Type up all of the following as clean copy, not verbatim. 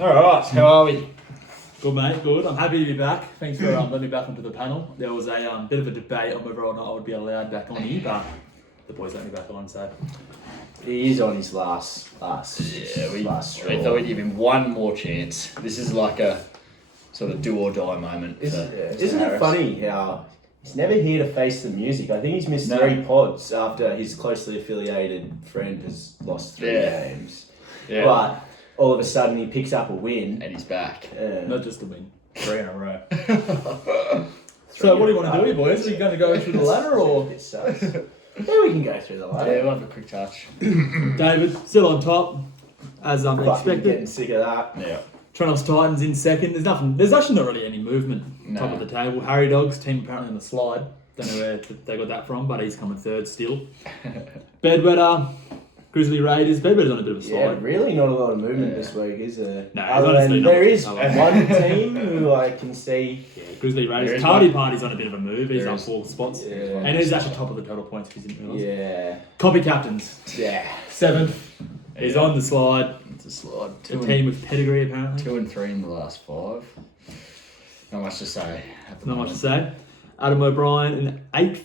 All right, how are we? Good, mate. Good. I'm happy to be back. Thanks for letting me back onto the panel. There was a bit of a debate on whether or not I would be allowed back on here, but the boys let me back on, so... He is on his last We straw. thought we'd give him one more chance. This is like a sort of do or die moment. Isn't for it Harris. funny how he's never here to face the music? I think he's missed No. 3 pods after his closely affiliated friend has lost 3 Yeah. games. Yeah. But all of a sudden he picks up a win. And he's back. Not just a win. 3 in a row. So what do you want to do here, boys? Are you going to go through the ladder, or...? It sucks. Yeah, we can go through the Yeah, ladder. we'll have a quick touch. David, still on top, as Fucking expected. getting sick of that. Yeah. Trenos Titans in second. There's actually not really any movement No. top of the table. Harry Dogs, team apparently on the slide. Don't know where they got that from, but he's coming third still. Bedwetter, Grizzly Raiders. Bedwetter's on a bit of a Yeah, slide. really not a lot of movement Yeah. this week, is there? No, Other honestly than not. there is No. one team who I can see. Yeah, Grizzly There Raiders. is Cardi one. Party's on a bit of a move. He's There up is. 4 spots. Yeah. And he's actually top of the total points if you didn't realise. Yeah. Copy captains. Yeah. 7th. He's Yeah. on the slide. It's a slide. A team with pedigree, apparently. 2 and 3 in the last 5. Not much to say. At the Not much to moment. say. Adam O'Brien in 8th.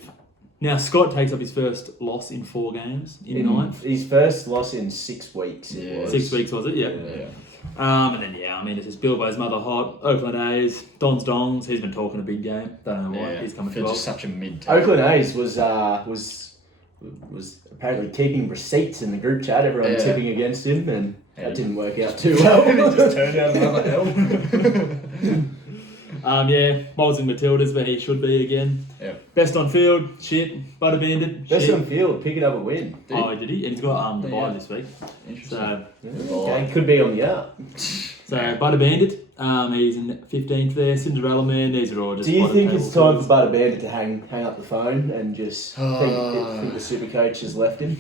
Now Scott takes up his first loss in 4 games in 9th. His first loss in 6 weeks. It Yeah. was. 6 weeks, was it? Yeah. Yeah. And then, this is Bilbo's mother hot. Oakland A's. Dongs. He's been talking a big game. Don't know why. Yeah. He's coming For 12th. just such a mid team. Oakland A's was apparently keeping receipts in the group chat. Everyone Yeah. tipping against him, and Yeah. that didn't work out too well. He just turned out another L. Bowls in Matildas, where he should be again. Yeah. Best on field, shit. Butter Bandit, Best shit. on field, picking up a win. Oh, did he? And he's got the Yeah. bye this week. Interesting. So, Okay, could be on the up. Butter Bandit, he's in 15th there. Cinderella Man, these are all just. Do you bottom think table it's time teams. for Butter Bandit to hang up the phone and just think the super coach has left him?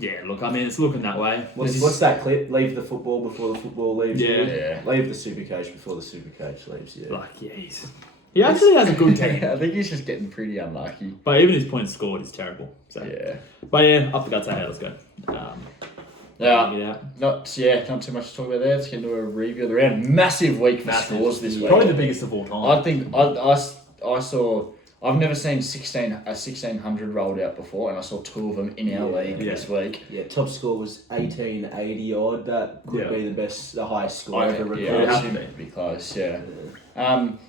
Yeah, look, it's looking that way. What's that clip? Leave the football before the football leaves Yeah. you. Yeah. Leave the super coach before the super coach leaves you. He actually has a good team. I think he's just getting pretty unlucky. But even his points scored is terrible. So. Yeah. But yeah, up the guts, hey, let's go. Yeah. Get out. Not too much to talk about there. Let's get into a review of the round. Massive week for scores this week. Probably the biggest of all time. I think I saw. I've never seen 1600 rolled out before, and I saw 2 of them in our league Yeah. this week. Yeah, top score was 1880 odd. That could be the highest score ever recorded. it I has assume to be. it'd be close. Yeah.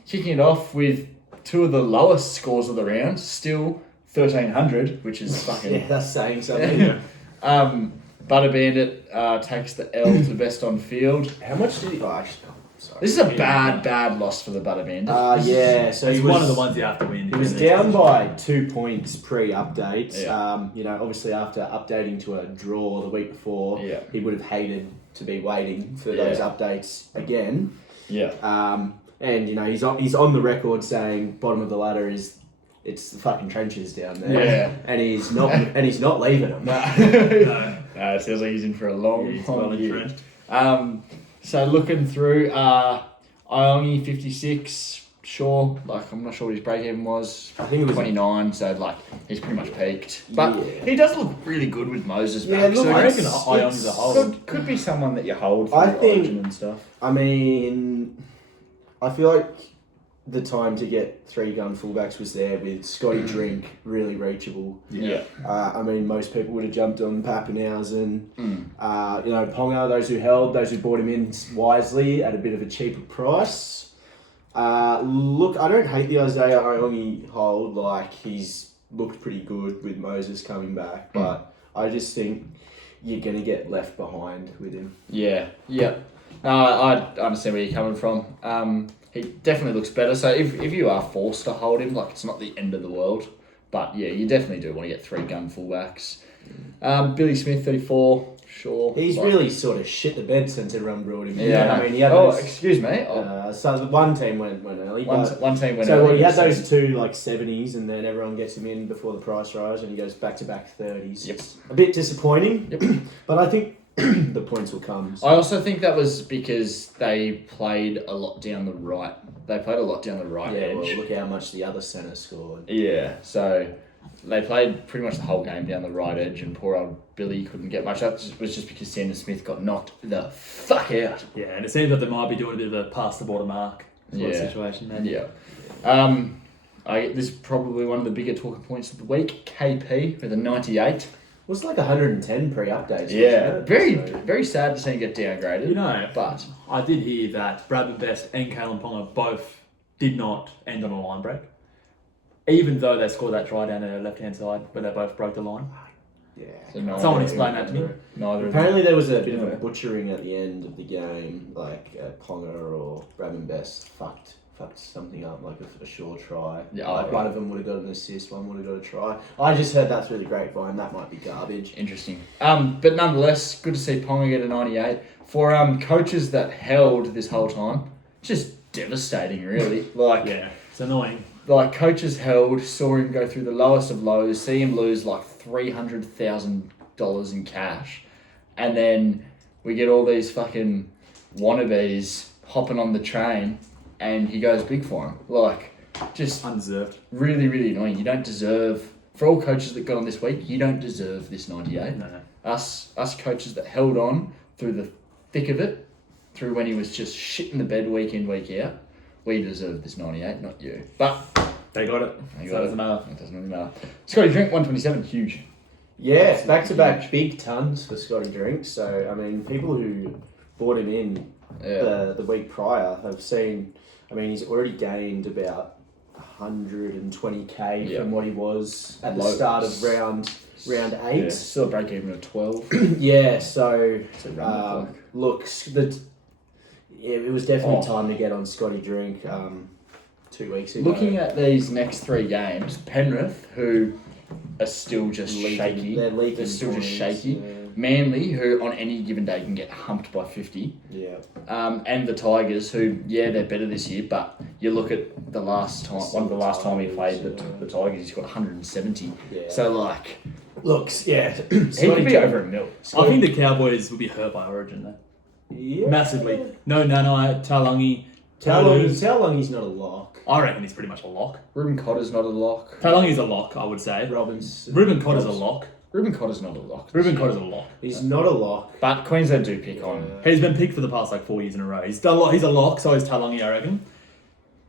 Kicking it off with 2 of the lowest scores of the round, still 1300, which is fucking. Yeah, that's saying something. Butter Bandit takes the L to best on field. How much did he? Oh, actually, sorry. This is a bad loss for the Butter Bandit. Yeah, so He's he was one of the ones you have to win. He was down by 2 points pre-update. Yeah. Obviously after updating to a draw the week before, Yeah. he would have hated to be waiting for those Yeah. updates again. Yeah. And he's on the record saying bottom of the ladder it's the fucking trenches down there. Yeah. And he's not leaving them. No, it sounds like he's in for a long, He's long well year. entrenched. So looking through, Iongi 56, sure. I'm not sure what his break even was. I think it was 29, so he's pretty much peaked. But Yeah. he does look really good with Moses Yeah, back. look, so I it's- reckon Iongi's a hold. could be someone that you hold for I the think- Origin and stuff. I mean, I feel like the time to get 3-gun fullbacks was there with Scotty Drink, really reachable. Yeah. Most people would have jumped on Pappenhausen. Mm. Ponga, those who bought him in wisely at a bit of a cheaper price. Look, I don't hate the Isaiah Iongi hold. Like, he's looked pretty good with Moses coming back. But I just think you're going to get left behind with him. Yeah. I understand where you're coming from. He definitely looks better. So if you are forced to hold him, it's not the end of the world. But yeah, you definitely do want to get 3-gun fullbacks. Billy Smith, 34, sure. He's really sort of shit the bed since everyone brought him in. Yeah. He had Excuse me. so one team went early. One team went So early. he had those 2 70s, and then everyone gets him in before the price rise, and he goes back to back 30s. Yep. It's a bit disappointing, Yep. but I think the points will come. So. I also think that was because they played a lot down the right. They played a lot down the right Yeah, edge. well, look how much the other centre scored. Yeah, so they played pretty much the whole game down the right edge, and poor old Billy couldn't get much. That was just because Sandon Smith got knocked the fuck out. Yeah, and it seems that they might be doing a bit of a pass the ball to mark sort of Yeah. situation, man. Yeah. This is probably one of the bigger talking points of the week. KP with a 98. It was like 110 pre-updates. Yeah, wasn't it? very So- very sad to see him get downgraded. You know, but I did hear that Bradman Best and Kalen Ponga both did not end on a line break, even though they scored that try down their left-hand side, but they both broke the line. Yeah. So no- Someone explain that to me. neither of them. Apparently there was a bit of a Yeah. butchering at the end of the game, like Ponga or Bradman Best fucked something up, like a sure try. Yeah, Like right. one of them would have got an assist, one would have got a try. I just heard that through the grapevine. That might be garbage. Interesting. But nonetheless, good to see Ponga get a 98. For coaches that held this whole time, just devastating, really. Yeah, it's annoying. Like coaches held, saw him go through the lowest of lows, see him lose like $300,000 in cash, and then we get all these fucking wannabes hopping on the train, and he goes big for him. Like, just Undeserved. really, really annoying. You don't deserve, for all coaches that got on this week, you don't deserve this 98. No. Us coaches that held on through the thick of it, through when he was just shit in the bed week in, week out, we deserve this 98, not you. But They got it. they So got it it. doesn't matter. It doesn't really matter. Scotty Drink 127, huge. Yeah, back-to-back big tons for Scotty Drink. So, I mean, people who bought him in Yeah. the week prior have seen, I mean, he's already gained about 120k Yeah. from what he was at the Low- start of round Yeah, 8. still a break even of 12. Yeah, so It's a run the clock. look, it was definitely Oh. time to get on Scotty Drink 2 weeks ago. Looking at these next 3 games, Penrith, who are still just shaky. They're leaking. They're still just points, shaky. Manly, who on any given day can get humped by 50. Yeah. And the Tigers, who, yeah, they're better this year, but you look at the last time, one of the last time he played the Tigers, he's got 170. Yeah. So, like, Looks, yeah. he could be over a mil. I think the Cowboys would be hurt by Origin though. Yeah. Massively. No Nanai, Talangi. How long Talu. he's not a lock. I reckon he's pretty much a lock. Ruben Cotter's not a lock. Talangi's a lock, I would say. Robbins. Ruben Cotter's a lock. Ruben Cotter's not a lock. Ruben Cotter's a lock. He's not a lock. But Queensland do pick on. He's been picked for the past like 4 years in a row. He's a lock, so is Talangi, I reckon.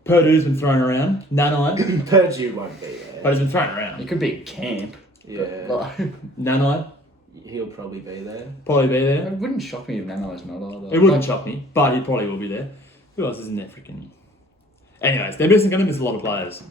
Purdue's been thrown around. Nanai, Purdue won't be there. but he's been thrown around. He could be at camp. Yeah. But, Nanai, He'll probably be there. probably be it there. wouldn't shock me if Nano's not either. It wouldn't shock me, but he probably will be there. Who else is in there freaking? Anyways, they're going to miss a lot of players.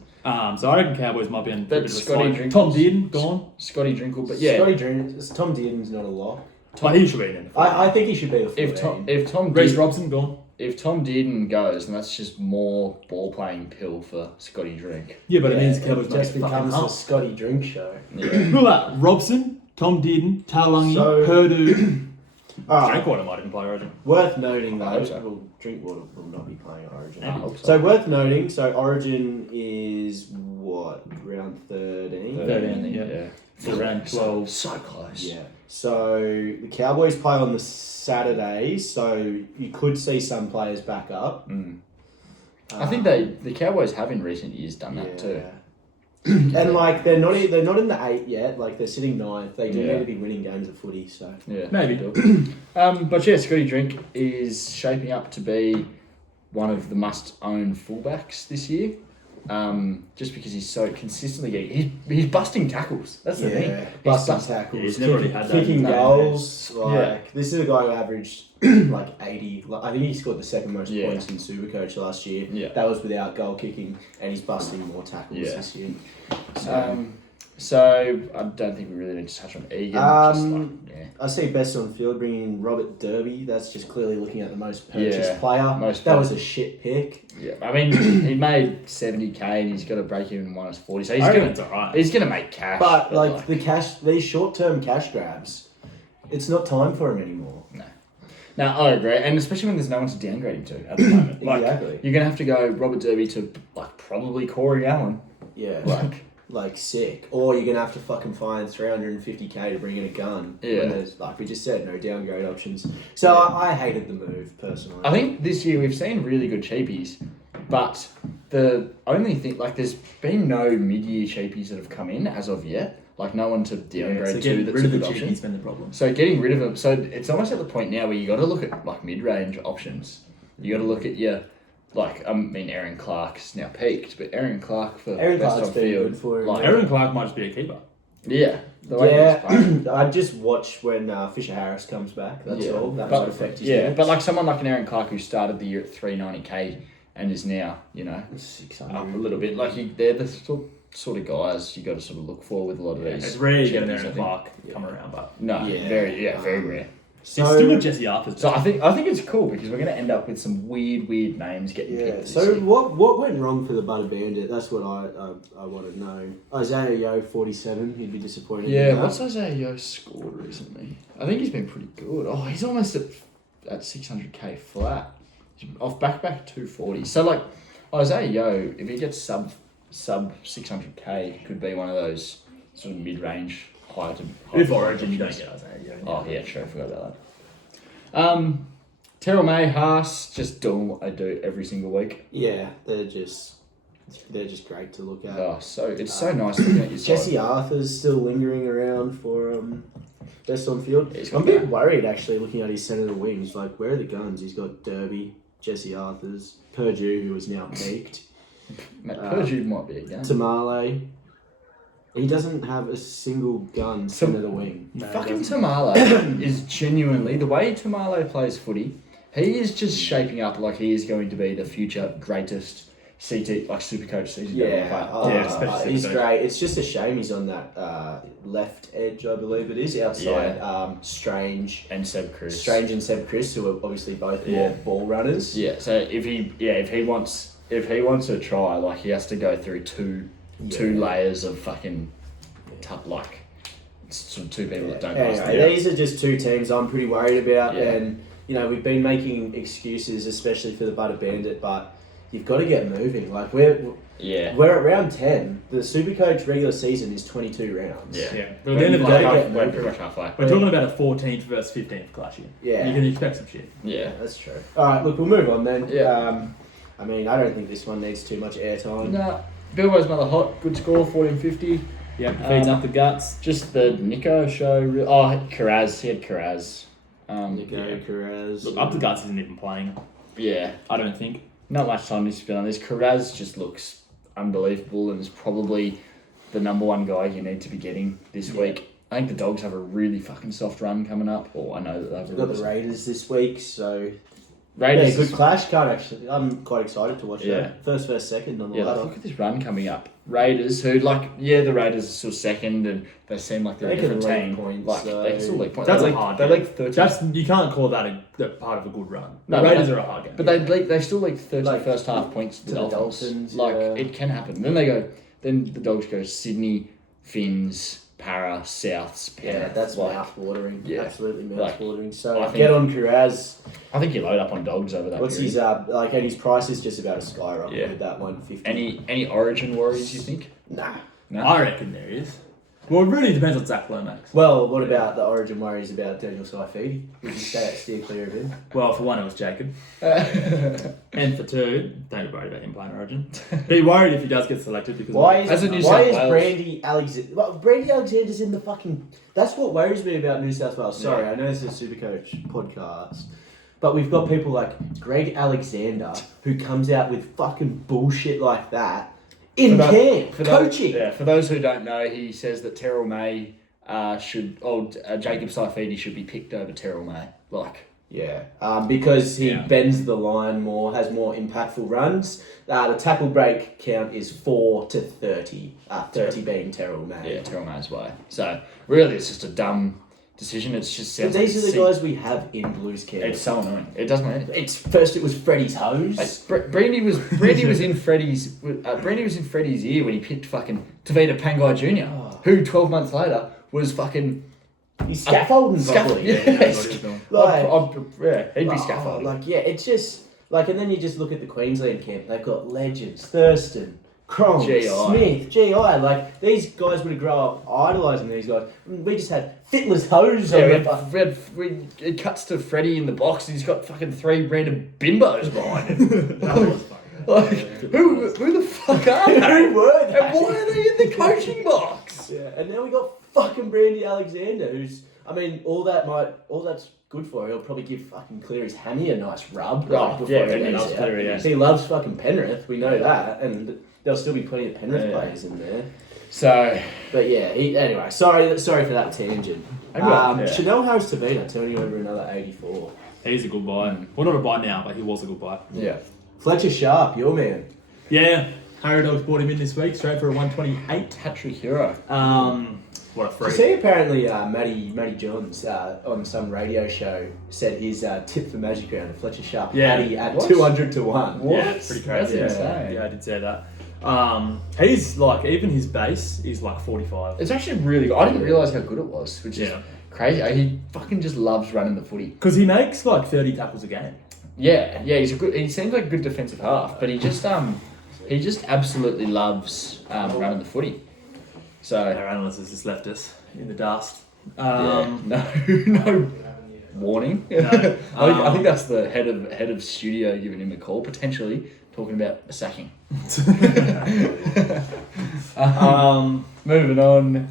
So I reckon Cowboys might be in a bit of a Scotty slide. Drinkles. Tom Dearden, gone. Scotty Drinkle, but yeah. Scotty Drink. Tom Dearden's not a lock. But he should be in. I think he should be the 14. If Tom Grace Dearden, Robson, gone. if Tom Dearden goes, then that's just more ball playing pill for Scotty Drink. Yeah, but it means it Cowboys might just get fucking becomes the humped. Scotty Drink show. Yeah. Look at that. Robson, Tom Dearden, Talangi, So- Purdue. Alright. Drinkwater might even play Origin. Worth noting I hope though, so. well, Drinkwater will not be playing Origin. I hope So worth noting, so Origin is what, round 13? 13, yeah. For round 12. So close. Yeah. So the Cowboys play on the Saturday, so you could see some players back up. Mm. I think the Cowboys have in recent years done that too. And like they're not in the 8 yet. Like they're sitting 9th. They do Yeah. need to be winning games of footy. So Yeah. Maybe. But yeah, Scotty Drink is shaping up to be one of the must-own fullbacks this year. Just because he's so consistently he's busting tackles. That's the thing. busting He's tackles, Yeah, he's never really had that kicking in his goals. Yeah. Like this is a guy who averaged like 80. Like, I think he scored the second most Yeah. points in Supercoach last year. Yeah. That was without goal kicking, and he's busting more tackles Yeah. this year. So, So I don't think we really need to touch on Egan. Yeah. I see best on field bringing in Robert Derby. That's just clearly looking at the most purchased Yeah, player. most that was a shit pick. Yeah, I mean, he made 70k and he's got a break even minus 40, so he's I reckon gonna it's alright. he's gonna make cash. But like the cash, these short-term cash grabs, it's not time for him anymore. no, I agree, and especially when there's no one to downgrade him to at the moment. Like, Exactly. you're gonna have to go Robert Derby to like probably Corey Allen. Yeah. Like, Sick. Or you're gonna have to fucking find 350k to bring in a gun. Yeah. When there's, like we just said, no downgrade options. So I hated the move personally. I think this year we've seen really good cheapies, but the only thing, like, there's been no mid-year cheapies that have come in as of yet. Like, no one to downgrade so to getting that's rid a of the good option. cheapies been the problem. So getting rid of them. So it's almost at the point now where you got to look at like mid-range options. You got to look at your, like, I mean, Aaron Clark's now peaked, but Aaron Clark for Aaron best Clark's on been field, good for him. like, Aaron Clark might just be a keeper. yeah, the way he's playing. Yeah, I just watch when Fisher Harris comes back. That's Yeah. all. That But- might affect his Yeah, minutes. but like someone like an Aaron Clark who started the year at 390k and is now, you know, 600. up a little bit. Like they're the sort of guys you got to sort of look for with a lot of these. It's rare you get an cheapies, I Aaron think. Clark come around, but No, Yeah. very rare. he's still got Jesse Arthur's. So I think it's cool because we're going to end up with some weird names getting Yeah. picked. This So year. what went wrong for the Butter Bandit? That's what I want to know. Isaiah Yo 47. He'd be disappointed. in Yeah, that. what's Isaiah Yo scored recently? I think he's been pretty good. Oh, he's almost at 600k flat. He's off back 240. So like Isaiah Yo, if he gets sub 600k, could be one of those sort of mid range high to high. If Origin, you don't get Isaiah. Oh yeah, sure, I forgot about that. Terrell May, Haas, just doing what they do every single week. Yeah, they're just great to look at. Oh, so it's so nice looking at your Jesse side. Arthur's still lingering around for best on field. He's I'm a got bit worried actually looking at his centre of the wings. Like, where are the guns? He's got Derby, Jesse Arthur's, Purdue, who is now peaked, Matt Purdue might be a gun. Tamale. He doesn't have a single gun centre of the wing. No, Fucking Tamale is genuinely, the way Tamale plays footy, he is just shaping up like he is going to be the future greatest CT, like Supercoach season. Yeah, especially he's Supercoach. great. It's just a shame he's on that left edge, I believe it is, outside Strange. And Seb Chris. Strange and Seb Chris, who are obviously both more ball runners. Yeah, so if he wants to try, like he has to go through two layers of fucking like sort of two people that don't pass Anyway, the these are just two teams I'm pretty worried about, Yeah. and we've been making excuses, especially for the Butter Bandit, but you've got to get moving. Like we're at round 10. The Supercoach regular season is 22 rounds. Yeah. Yeah, but at the end of the Gotta day, get we're moving. pretty much halfway. we're talking about a 14th versus 15th clash here. Yeah. You can expect some shit. Yeah. That's true. All right, look, we'll move on then. Yeah. I mean, I don't think this one needs too much airtime. Nah, Bilbo's mother hot, good score, 1450. Yeah, feeds up the guts. Just the Nico show. Karaz, he had Karaz. Nico, Carraz. Look, up the guts isn't even playing. Yeah, I don't think. not much time to spend on this. Karaz just looks unbelievable and is probably the number one guy you need to be getting this week. I think the Dogs have a really fucking soft run coming up, or I know that they've We've got the Raiders this week, so Raiders. good clash. Can't actually. I'm quite excited to watch Yeah. that. First, second on the Yeah, ladder. look at this run coming up. Raiders, who the Raiders are still second, and they seem like they're a They can different leak team. points, Like so- they can still leak points. That's they a hard They game. leak 30. You can't call that a part of a good run. No, The but Raiders they- are a hard game. But they still leak 30 Like, first half points to to the the Dolphins. Dolphins, Like yeah. it can happen. Then the Dogs go Sydney, Finns, Para, Souths, Yeah, Penrith. that's like. mouth-watering. Yeah. Absolutely Like, mouth-watering. So I think- get on Carraz. I think you load up on Dogs over that What's period. his and his price is just about to skyrocket Yeah. with that 150. Any Origin worries you think? Nah. No. I reckon there is. Well, it really depends on Zach Lomax. Well, what about the Origin worries about Daniel Saifidi? Would you steer clear of him? Well, for one, it was Jacob. And for two, don't be worried about him playing Origin. Be worried if he does get selected because As a New why South is Wales- Brandy Alexander? Well, Brandy Alexander's in the fucking. That's what worries me about New South Wales. Sorry, I know this is a Supercoach podcast, but we've got people like Greg Alexander who comes out with fucking bullshit like that in camp coaching. For those who don't know, he says that Terrell May Jacob Saifidi should be picked over Terrell May. Because he Yeah. bends the line more, has more impactful runs. The tackle break count is 4 to 30. 30 being Terrell May. Yeah, Terrell May's way. So really, it's just a dumb decision. It's just But sounds these like are the guys we have in Blues camp. It's so annoying. It doesn't matter. It was Freddie's hose. Like, Brandy was in Freddie's ear when he picked fucking Tavita Pangai Jr., who 12 months later was fucking He's scaffolding properly. he'd be scaffolding. It's just and then you just look at the Queensland camp. They've got legends: Thurston, Cronk, GI. Smith, GI. Like these guys would have grown up idolising these guys. We just had Fittler's hose on the it cuts to Freddie in the box and he's got fucking 3 random bimbos behind him. That was fucking Like, who the fuck are they? Who were they? And why are they in the coaching box? Yeah, and now we got fucking Brandy Alexander, who's, I mean, all that's good for. He'll probably give fucking Cleary's hammy a nice rub. Oh, before yeah, he he goes loves out. Cleary, yeah. He loves fucking Penrith. We know that, and there'll still be plenty of Penrith Yeah. players in there. So, But yeah, anyway, sorry for that tangent. Yeah. Chanel Harris Tavita turning over another 84. He's a good buy. Well, not a buy now, but he was a good buy. yeah. Fletcher Sharp, your man. Yeah, Harry Dogs brought him in this week, straight for a 128. Hat-trick hero. What a You freak. see, apparently, Matty Johns on some radio show said his tip for Magic Round, Fletcher Sharp, Yeah. Paddy at What? 200 to 1. What? Yeah, it's pretty crazy. That's yeah. insane. Yeah, I did say that. He's like, even his base is like 45. It's actually really good. I didn't realise how good it was, which is Yeah. crazy. He fucking just loves running the footy. Because he makes like 30 tackles a game. Yeah, he seems like a good defensive half, but he just absolutely loves running the footy. So Our analyst has just left us in the dust. yeah, no warning. No, I think that's the head of studio giving him a call, potentially talking about a sacking. Moving on.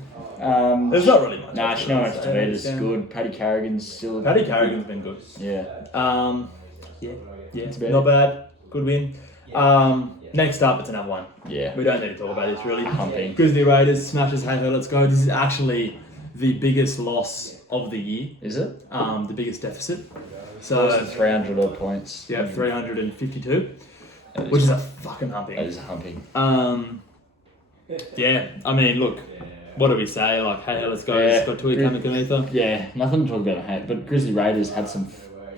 There's not really much. Nah, Chanel else to say. Tavita's good. Paddy Carrigan's still. Paddy Carrigan's been good. Yeah. Yeah, It's bad. not bad. Good win. Next up, it's another one. Yeah. We don't need to talk about this really. Humping. Grizzly Raiders smashes. Hey ho, let's go. This is actually the biggest loss of the year. Is it? The biggest deficit. So So 300 odd points. yeah, 352, That which is a fucking humping. that is a humping. Yeah, I mean, look, what do we say? Like, hey, let's go. Yeah. It's got Tui Kamikamica. Yeah, nothing to talk about. Hey, but Grizzly Raiders had some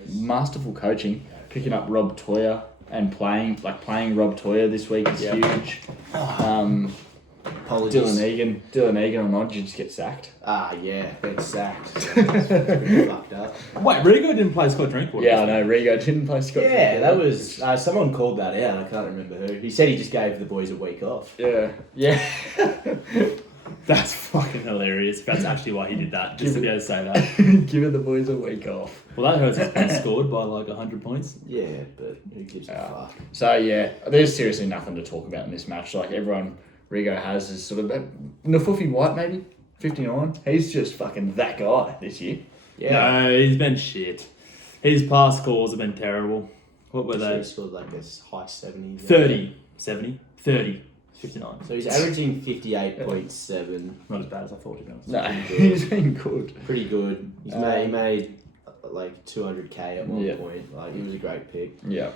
masterful coaching, picking up Rob Toya and playing Rob Toya this week is Yep. huge. Apologies. Dylan Egan or not, did you just get sacked? Yeah, been sacked. That's pretty fucked up. Wait, Rigo didn't play Scott Drinkwater. Yeah, I know. Rigo didn't play Scott. Yeah, that was someone called that out. I can't remember who. He said he just gave the boys a week off. Yeah, yeah. That's fucking hilarious. If that's actually why he did that, just to be able to say that. Giving the boys a week off. Well, that hurts his been scored by like 100 points. Yeah, but who gives a fuck? So yeah, there's seriously nothing to talk about in this match. Like everyone Rigo has is sort of Nafufi White maybe 59. He's just fucking that guy this year. Yeah. No, he's been shit. His past scores have been terrible. What were So they? he scored like this high 70s. 30, 70, 30, 59. So he's averaging 58.7. Not as bad as I thought, to be honest. No, he's been good. Pretty good. He made like 200k at one Yeah. point. Like he was a great pick. Yeah,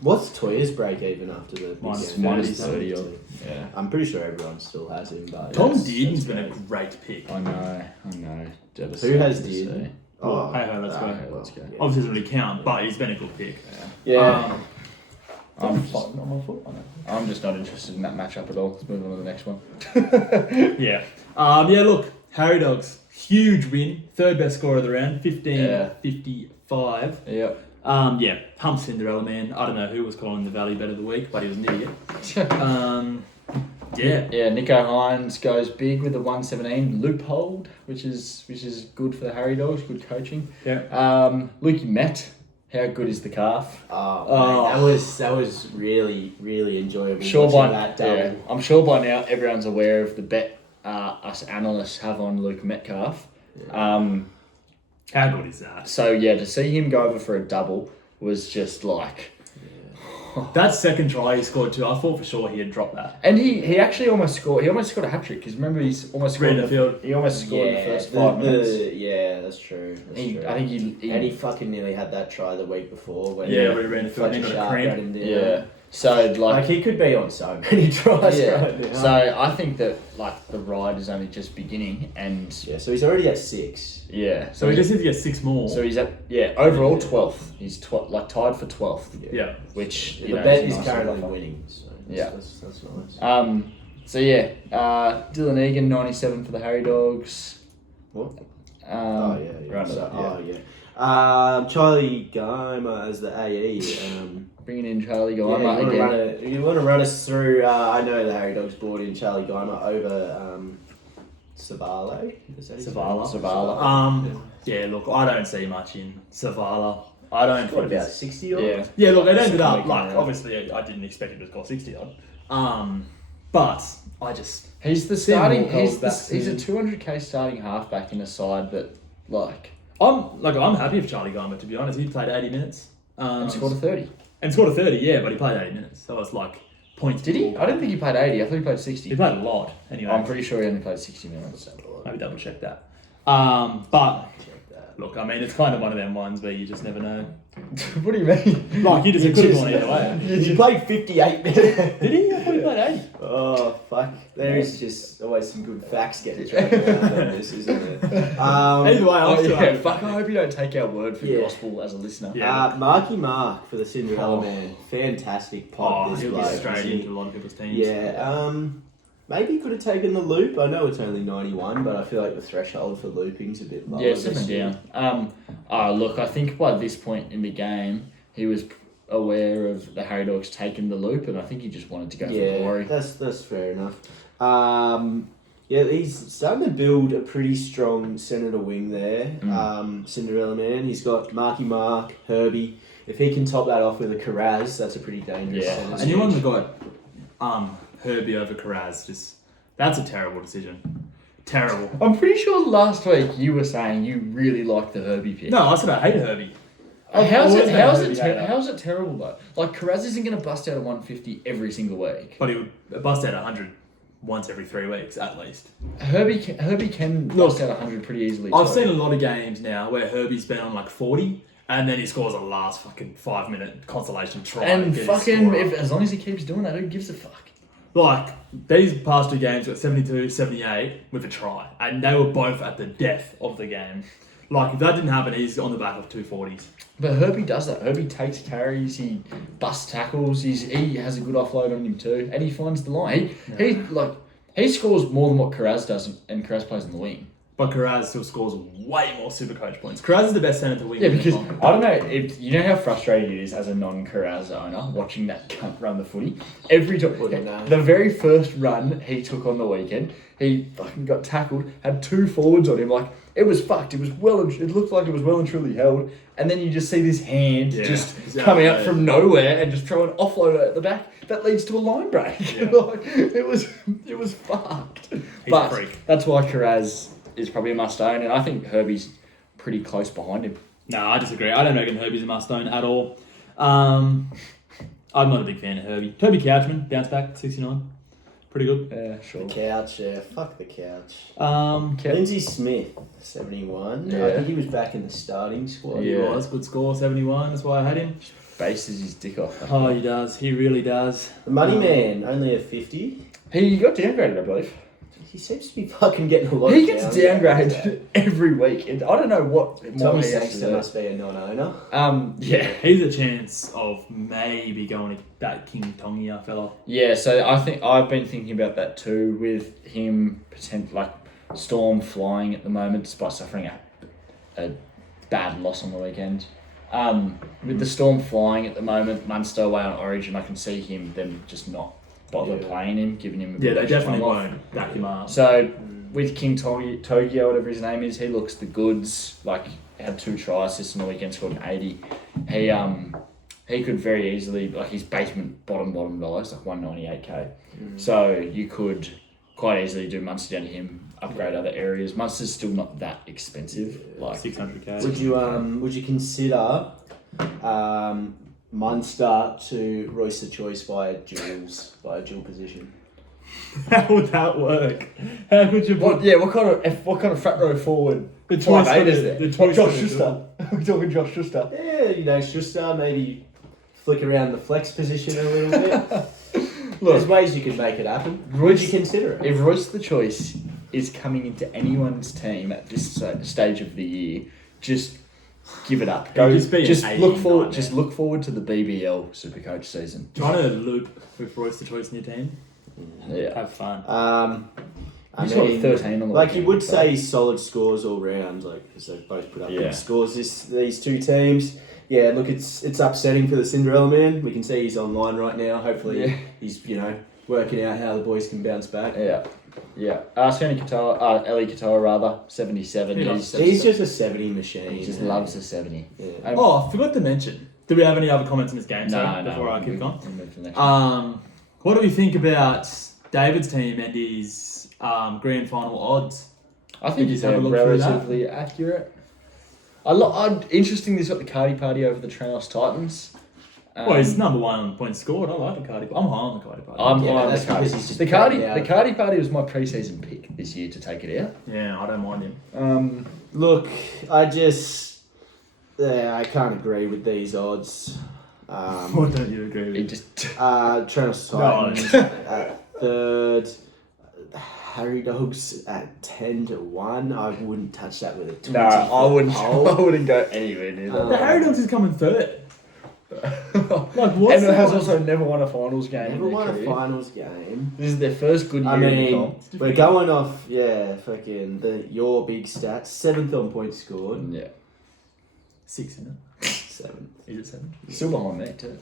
What's Toya's break even after the big game? minus 30 odd. Yeah, I'm pretty sure everyone still has him, but Tom that's Dearden's been a great. great pick. I know. Who Devastating has to Dearden? see. Oh, Hey ho, let's go. Okay, let's go. Yeah. Obviously doesn't really count, but he's been a good pick. Yeah, Um, on my foot. I'm just not interested in that matchup at all. Let's move on to the next one. yeah. Yeah, look, Harry Dogs, huge win. Third best score of the round, 15-55. Yep. Yeah, hump Cinderella, man. I don't know who was calling the Valley Bet of the Week, but he was an idiot. Yeah. Yeah, Nico Hines goes big with the 117 loophole, which is good for the Harry Dogs. Good coaching. Yeah. Lukey Met, how good is the calf? Oh, mate, that was really really enjoyable. Sure watching by that double. yeah, I'm sure by now everyone's aware of the bet us analysts have on Luke Metcalf. How good is that? So yeah, to see him go over for a double was just like, That second try he scored too, I thought for sure he had dropped that. and he actually almost scored. He almost scored a hat trick because remember he's almost scored Ran the field. He almost scored in the first 5 the- minutes. yeah, that's true. That's true. I think he and he fucking nearly had that try the week before when Yeah, where he ran the field Fletcher and he got a Sharp cramp. ran him down. yeah. So Like he could be on so many tries yeah. right now. So I think that like the ride is only just beginning, and yeah, so he's already at 6. yeah. So he just needs to get 6 more. So he's at overall 12th. He's tied for 12th, yeah. which The you know, bet is is a nice currently little winning. So Yeah. that's nice. offer. So yeah, Dylan Egan 97 for the Harry Dogs. What? Round it So, up, yeah. Charlie Geimer as the AE. Bringing in Charlie Yeah, Geimer again. you want to run us through? I know the Harry Dogs brought in Charlie Geimer over Savale. Is that his name? Savala. Savala. Yeah, look, I don't see much in Savala. I don't What think about it's- 60 odd? Yeah. Yeah, look, it ended up Second like week in a row. obviously I didn't expect him to score 60 odd. But I just He's the Sam starting. Walcott's He's back he's a soon. 200k starting halfback in a side that like I'm happy for Charlie Gamba, to be honest. He played 80 minutes. and scored a 30. And scored a 30, yeah, but he played 80 minutes. So it's like points. Did he? I didn't think he played 80. I thought he played 60. He played a lot anyway. I'm pretty sure he only played 60 minutes. Maybe double check that. But Check that. look, I mean, it's kind of one of them ones where you just never know. What do you mean? Like, it could have gone either way. He played 58 minutes. Did he? I thought he played 80. Oh, fuck. There is just always some good facts getting thrown around on this, isn't it? Either way, I'm Oh, still yeah, happy. fuck, I hope you don't take our word for Yeah. gospel as a listener. Yeah. Marky Mark for the Cinderella Oh. Man. Fantastic pod, Oh, this he'll bloke. get straight isn't he? into a lot of people's teams. Yeah, maybe he could have taken the loop. I know it's only 91, but I feel like the threshold for looping's a bit lower. Yeah, this something year. down. Look, I think by this point in the game, he was aware of the Harry Dogs taking the loop, and I think he just wanted to go for Yeah, glory. that's fair enough. Yeah, he's starting to build a pretty strong centre to wing there. Cinderella Man. He's got Marky Mark, Herbie. If he can top that off with a Carraz, that's a pretty dangerous Yeah. centre. And you want the guy, Herbie over Carraz. That's a terrible decision. Terrible. I'm pretty sure last week you were saying you really liked the Herbie pick. No, I said I hate Herbie. How's always it? been a How's Herbie it? hater. How's it terrible though? Like Carraz isn't going to bust out a 150 every single week. But he would bust out 100 once every 3 weeks at least. Herbie can bust out 100 pretty easily. I've too. seen a lot of games now where Herbie's been on like 40 and then he scores a last fucking 5-minute consolation try. to And get his fucking, score up. as long as he keeps doing that, who gives a fuck? Like, these past 2 games got 72, 78 with a try. And they were both at the death of the game. Like, if that didn't happen, he's on the back of 240s. But Herbie does that. Herbie takes carries, he busts tackles, he has a good offload on him too, and he finds the line. He scores more than what Carraz does, and Carraz plays on the wing. But Carraz still scores way more Supercoach points. Carraz is the best centre to win. Yeah, in the because comp. I don't know if you know how frustrating it is as a non-Carraz owner watching that cunt run the footy. Every time, Wouldn't know. the very first run he took on the weekend, he fucking got tackled, had 2 forwards on him. Like it was fucked. It looked like it was well and truly held, and then you just see this hand Yeah, just exactly. coming out from nowhere and just throw an offloader at the back that leads to a line break. Yeah. Like, it was fucked. But a freak. that's why Carraz is probably a must own, and I think Herbie's pretty close behind him. No, I disagree. I don't reckon Herbie's a must-own at all. I'm not a big fan of Herbie. Toby Couchman, bounce back, 69. Pretty good. Yeah, sure. The couch, yeah. Fuck the couch. Kev- Lindsay Smith, 71. I Yeah. think he was back in the starting squad. He Yeah. was. Good score, 71. That's why I had him. bases his dick off. Oh, he does. He really does. The Money Man, only a 50. He got downgraded, I believe. He seems to be fucking getting a lot He of gets downgrades. downgraded every week. And I don't know what more Tommy he has to Sangster do. must be a non-owner. Yeah. He's a chance of maybe going to that King Tongia fella. Yeah, so I think I've been thinking about that too with him like Storm flying at the moment despite suffering a bad loss on the weekend. With the Storm flying at the moment, Munster away on Origin, I can see them just not bother Yeah. playing him, giving him a Yeah, bit they extra definitely time off. won't back him up. So with King Tokyo, whatever his name is, he looks the goods. Like had 2 try assists on the weekend, scored an 80. He could very easily, like his basement bottom dollars, like 198k. So you could quite easily do Munster down to him, upgrade other areas. Munster's still not that expensive. Like 600k. Would you consider Munster to Royce the Choice by a dual position? How would that work? How could you put what kind of front row forward? the choice? 5'8" is there? The choice. Josh Schuster. We're talking Josh Schuster. Yeah, Schuster, maybe flick around the flex position a little bit. Look, There's ways you can make it happen. Would you consider it? if Royce the Choice is coming into anyone's team at this stage of the year, just give it up. Go. Just be an Just 80, look forward. 90. Just look forward to the BBL Supercoach season. Trying to loop with Royce the Choice in your team. Yeah. Have fun. I He's got mean, 13 on the like you weekend, would so- say, solid scores all round. Like because they've both put up Yeah. big scores. These 2 teams. Yeah, look, it's upsetting for the Cinderella Man. We can see he's online right now. Hopefully, Yeah. he's working out how the boys can bounce back. Yeah. Yeah. Sonny Katoa, Ellie Katoa rather, 77. He He's, loves He's just a 70 machine. he just man. loves a 70. Yeah. Oh, I forgot to mention. Do we have any other comments on this game? Sorry, No, before I kick on. We'll move to the next one. What do we think about David's team and his grand final odds? I think Did he's you have a look through that? relatively accurate. Interesting, he's got the Cardi Party over the Tranos Titans. Well, he's number one on points scored. I like the Cardi. I'm high on the Cardi Party. I'm Yeah, high on that's the Cardi. because he's just The Cardi, playing out. the Cardi Party was my pre-season pick this year to take it out. Yeah, I don't mind him. Look, I can't agree with these odds. What don't you agree He with? just Travis No. Titans at third. Harry Dogs at 10-1. I wouldn't touch that with a 20. no, I wouldn't. pole. I wouldn't go anywhere near that. The Harry Dogs is coming third. Like, what's and it the has one- also never won a finals game. Never in their won a career. finals game. This is their first good year I in the mean, comp. we're going off, fucking your big stats. 7th on points scored. Yeah, 6, isn't it? 7th. Is it 7? still behind me too.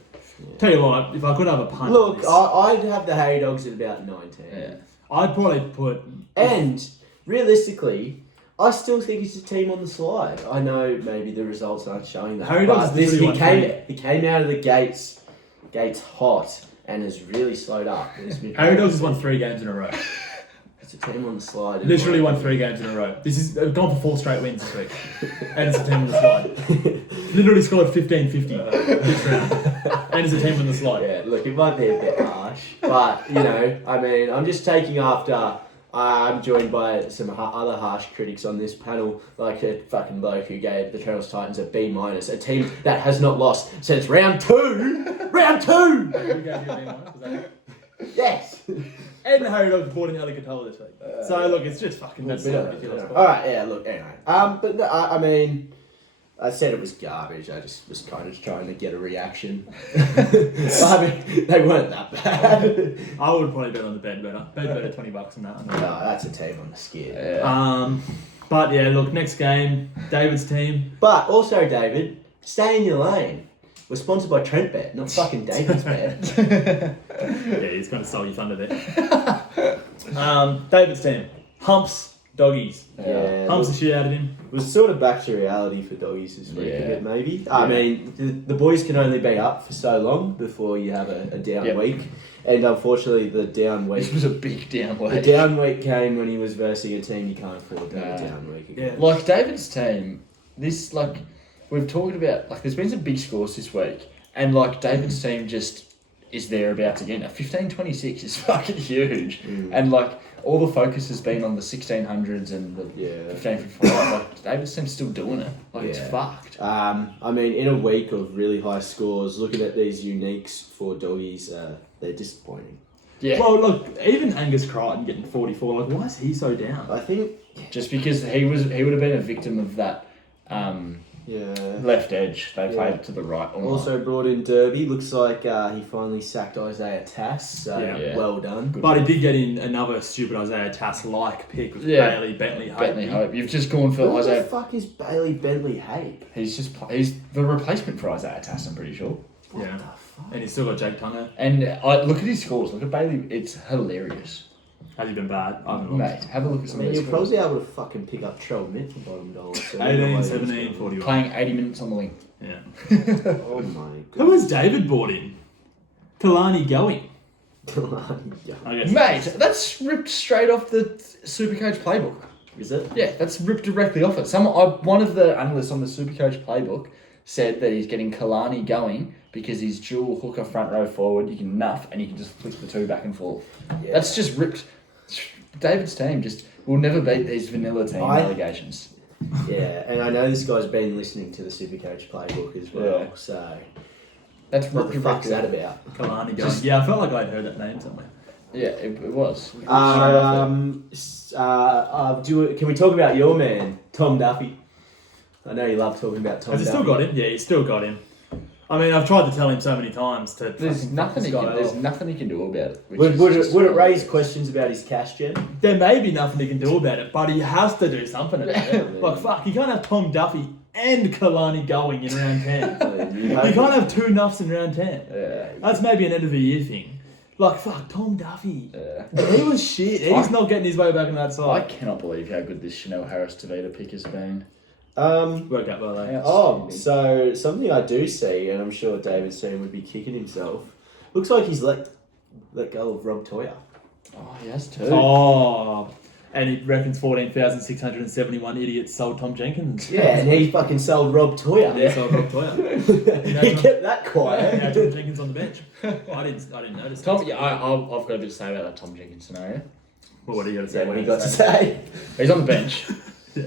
Tell you what, if I could have a punt. Look, on this, I'd have the Harry Dogs at about 19. Yeah. I'd probably put. And realistically, I still think he's a team on the slide. I know maybe the results aren't showing that. Harry but Dogs this, literally won he came out of the gates hot and has really slowed up. Harry Dogs has won 3 games in a row. It's a team on the slide. Literally won 3 games in a row. They've gone for 4 straight wins this week. And it's a team on the slide. Literally scored 15-50 this round. And it's a team on the slide. Yeah, look, it might be a bit harsh, but I mean, I'm just taking after. I'm joined by some other harsh critics on this panel, like a fucking bloke who gave the Trails Titans a B-, a team that has not lost since round 2. Round 2. Who gave you a B-? Was that it? Yes. And Harry Dogs bought in Ellie Katoa this week. So look, it's just fucking that's so ridiculous. All right, yeah. Look, anyway. But no, I mean, I said it was garbage. I just was kind of trying to get a reaction. I mean, they weren't that bad. I would probably bet on the bed better. Bet better $20 on that. No, that's a team on the skid. Yeah. But yeah, look, next game, David's team. But also, David, stay in your lane. We're sponsored by Trent Bet, not fucking David's Bet. Yeah, he's going to sell you thunder there. David's team, Humps, Doggies. Yeah. Humps the shit out of him. It was sort of back to reality for Doggies this week, Yeah. a bit maybe. I mean, the boys can only be up for so long before you have a down Yep. week. And unfortunately, the down week This was a big down The week. down week came when he was versing a team you can't afford to have a Nah. down week again. Yeah. Like David's team, this like we've talked about. Like there's been some big scores this week, and like David's team just is thereabouts again. A 15-26 is fucking huge, and like all the focus has been on the 1600s and the Yeah. 1555. Like David's team's still doing it. Like it's Yeah. fucked. I mean, in a week of really high scores, looking at these uniques for Doggies, they're disappointing. Yeah. Well, look, even Angus Crichton getting 44. Like, why is he so down? I think, Just because he would have been a victim of that yeah. left edge. They Yeah. played to the right. Or Also brought in Derby. Looks like he finally sacked Isaiah Tass, so Yeah. well done. But he did get in another stupid Isaiah Tass-like pick with Yeah. Bailey Bentley. Bentley Hope. You've just gone for Who the Isaiah. fuck is Bailey Bentley Hape? He's he's the replacement for Isaiah Tass. I'm pretty sure. What Yeah. the fuck? And he's still got Jake Tunga. And I look at his scores. Look at Bailey. It's hilarious, Has he been bad? I haven't looked. mate. Have a look at I some mean, of you'll these probably scores. be able to fucking pick up Trell Mitt for bottom dollar. So 18, 17, 41. Playing 80 minutes on the wing. Yeah. Oh my Who has David bought in? Kalani going. god. I guess. Mate, that's ripped straight off the Supercoach playbook. Is it? Yeah, that's ripped directly off it. One of the analysts on the Supercoach playbook said that he's getting Kalani going because he's dual hooker front row forward. You can nuff and you can just flick the two back and forth. Yeah. That's just ripped. David's team just will never beat these vanilla team allegations. Yeah, and I know this guy's been listening to the Supercoach playbook as well, Yeah. so That's what ripped the fuck's that directly. about? Kalani going. Yeah, I felt like I'd heard that name somewhere. Yeah, it was. Can we talk about your man, Tom Duffy? I know you love talking about Tom Has he Duffy. still got him? Yeah, he's still got him. I mean, I've tried to tell him so many times to. There's fucking nothing fuck he this can. guy There's off. nothing he can do about it. which Would, is would, just it, would it raise questions about his cash gen? There may be nothing he can do about it, but he has to do something about it. Like, fuck, you can't have Tom Duffy and Kalani going in round 10. You can't have two nuffs in round 10. Yeah. That's maybe an end of the year thing. Like, fuck, Tom Duffy. Yeah. He was shit. He's not getting his way back on that I side. cannot believe how good this Chanel Harris Tavita pick has been. Worked out well, though. Oh, so something I do see, and I'm sure David Seam would be kicking himself. Looks like he's let go of Rob Toya. Oh, he has too. Oh, and he reckons 14,671 idiots sold Tom Jenkins. Yeah, and he fucking sold Rob Toya. Yeah, sold Rob Toya. He kept that Now quiet. Tom Jenkins on the bench. I didn't notice. Tom, yeah, I've got a bit to say about that Tom Jenkins scenario. Well, what do you got to Yeah, say? what he got to say. He's on the bench, Yeah.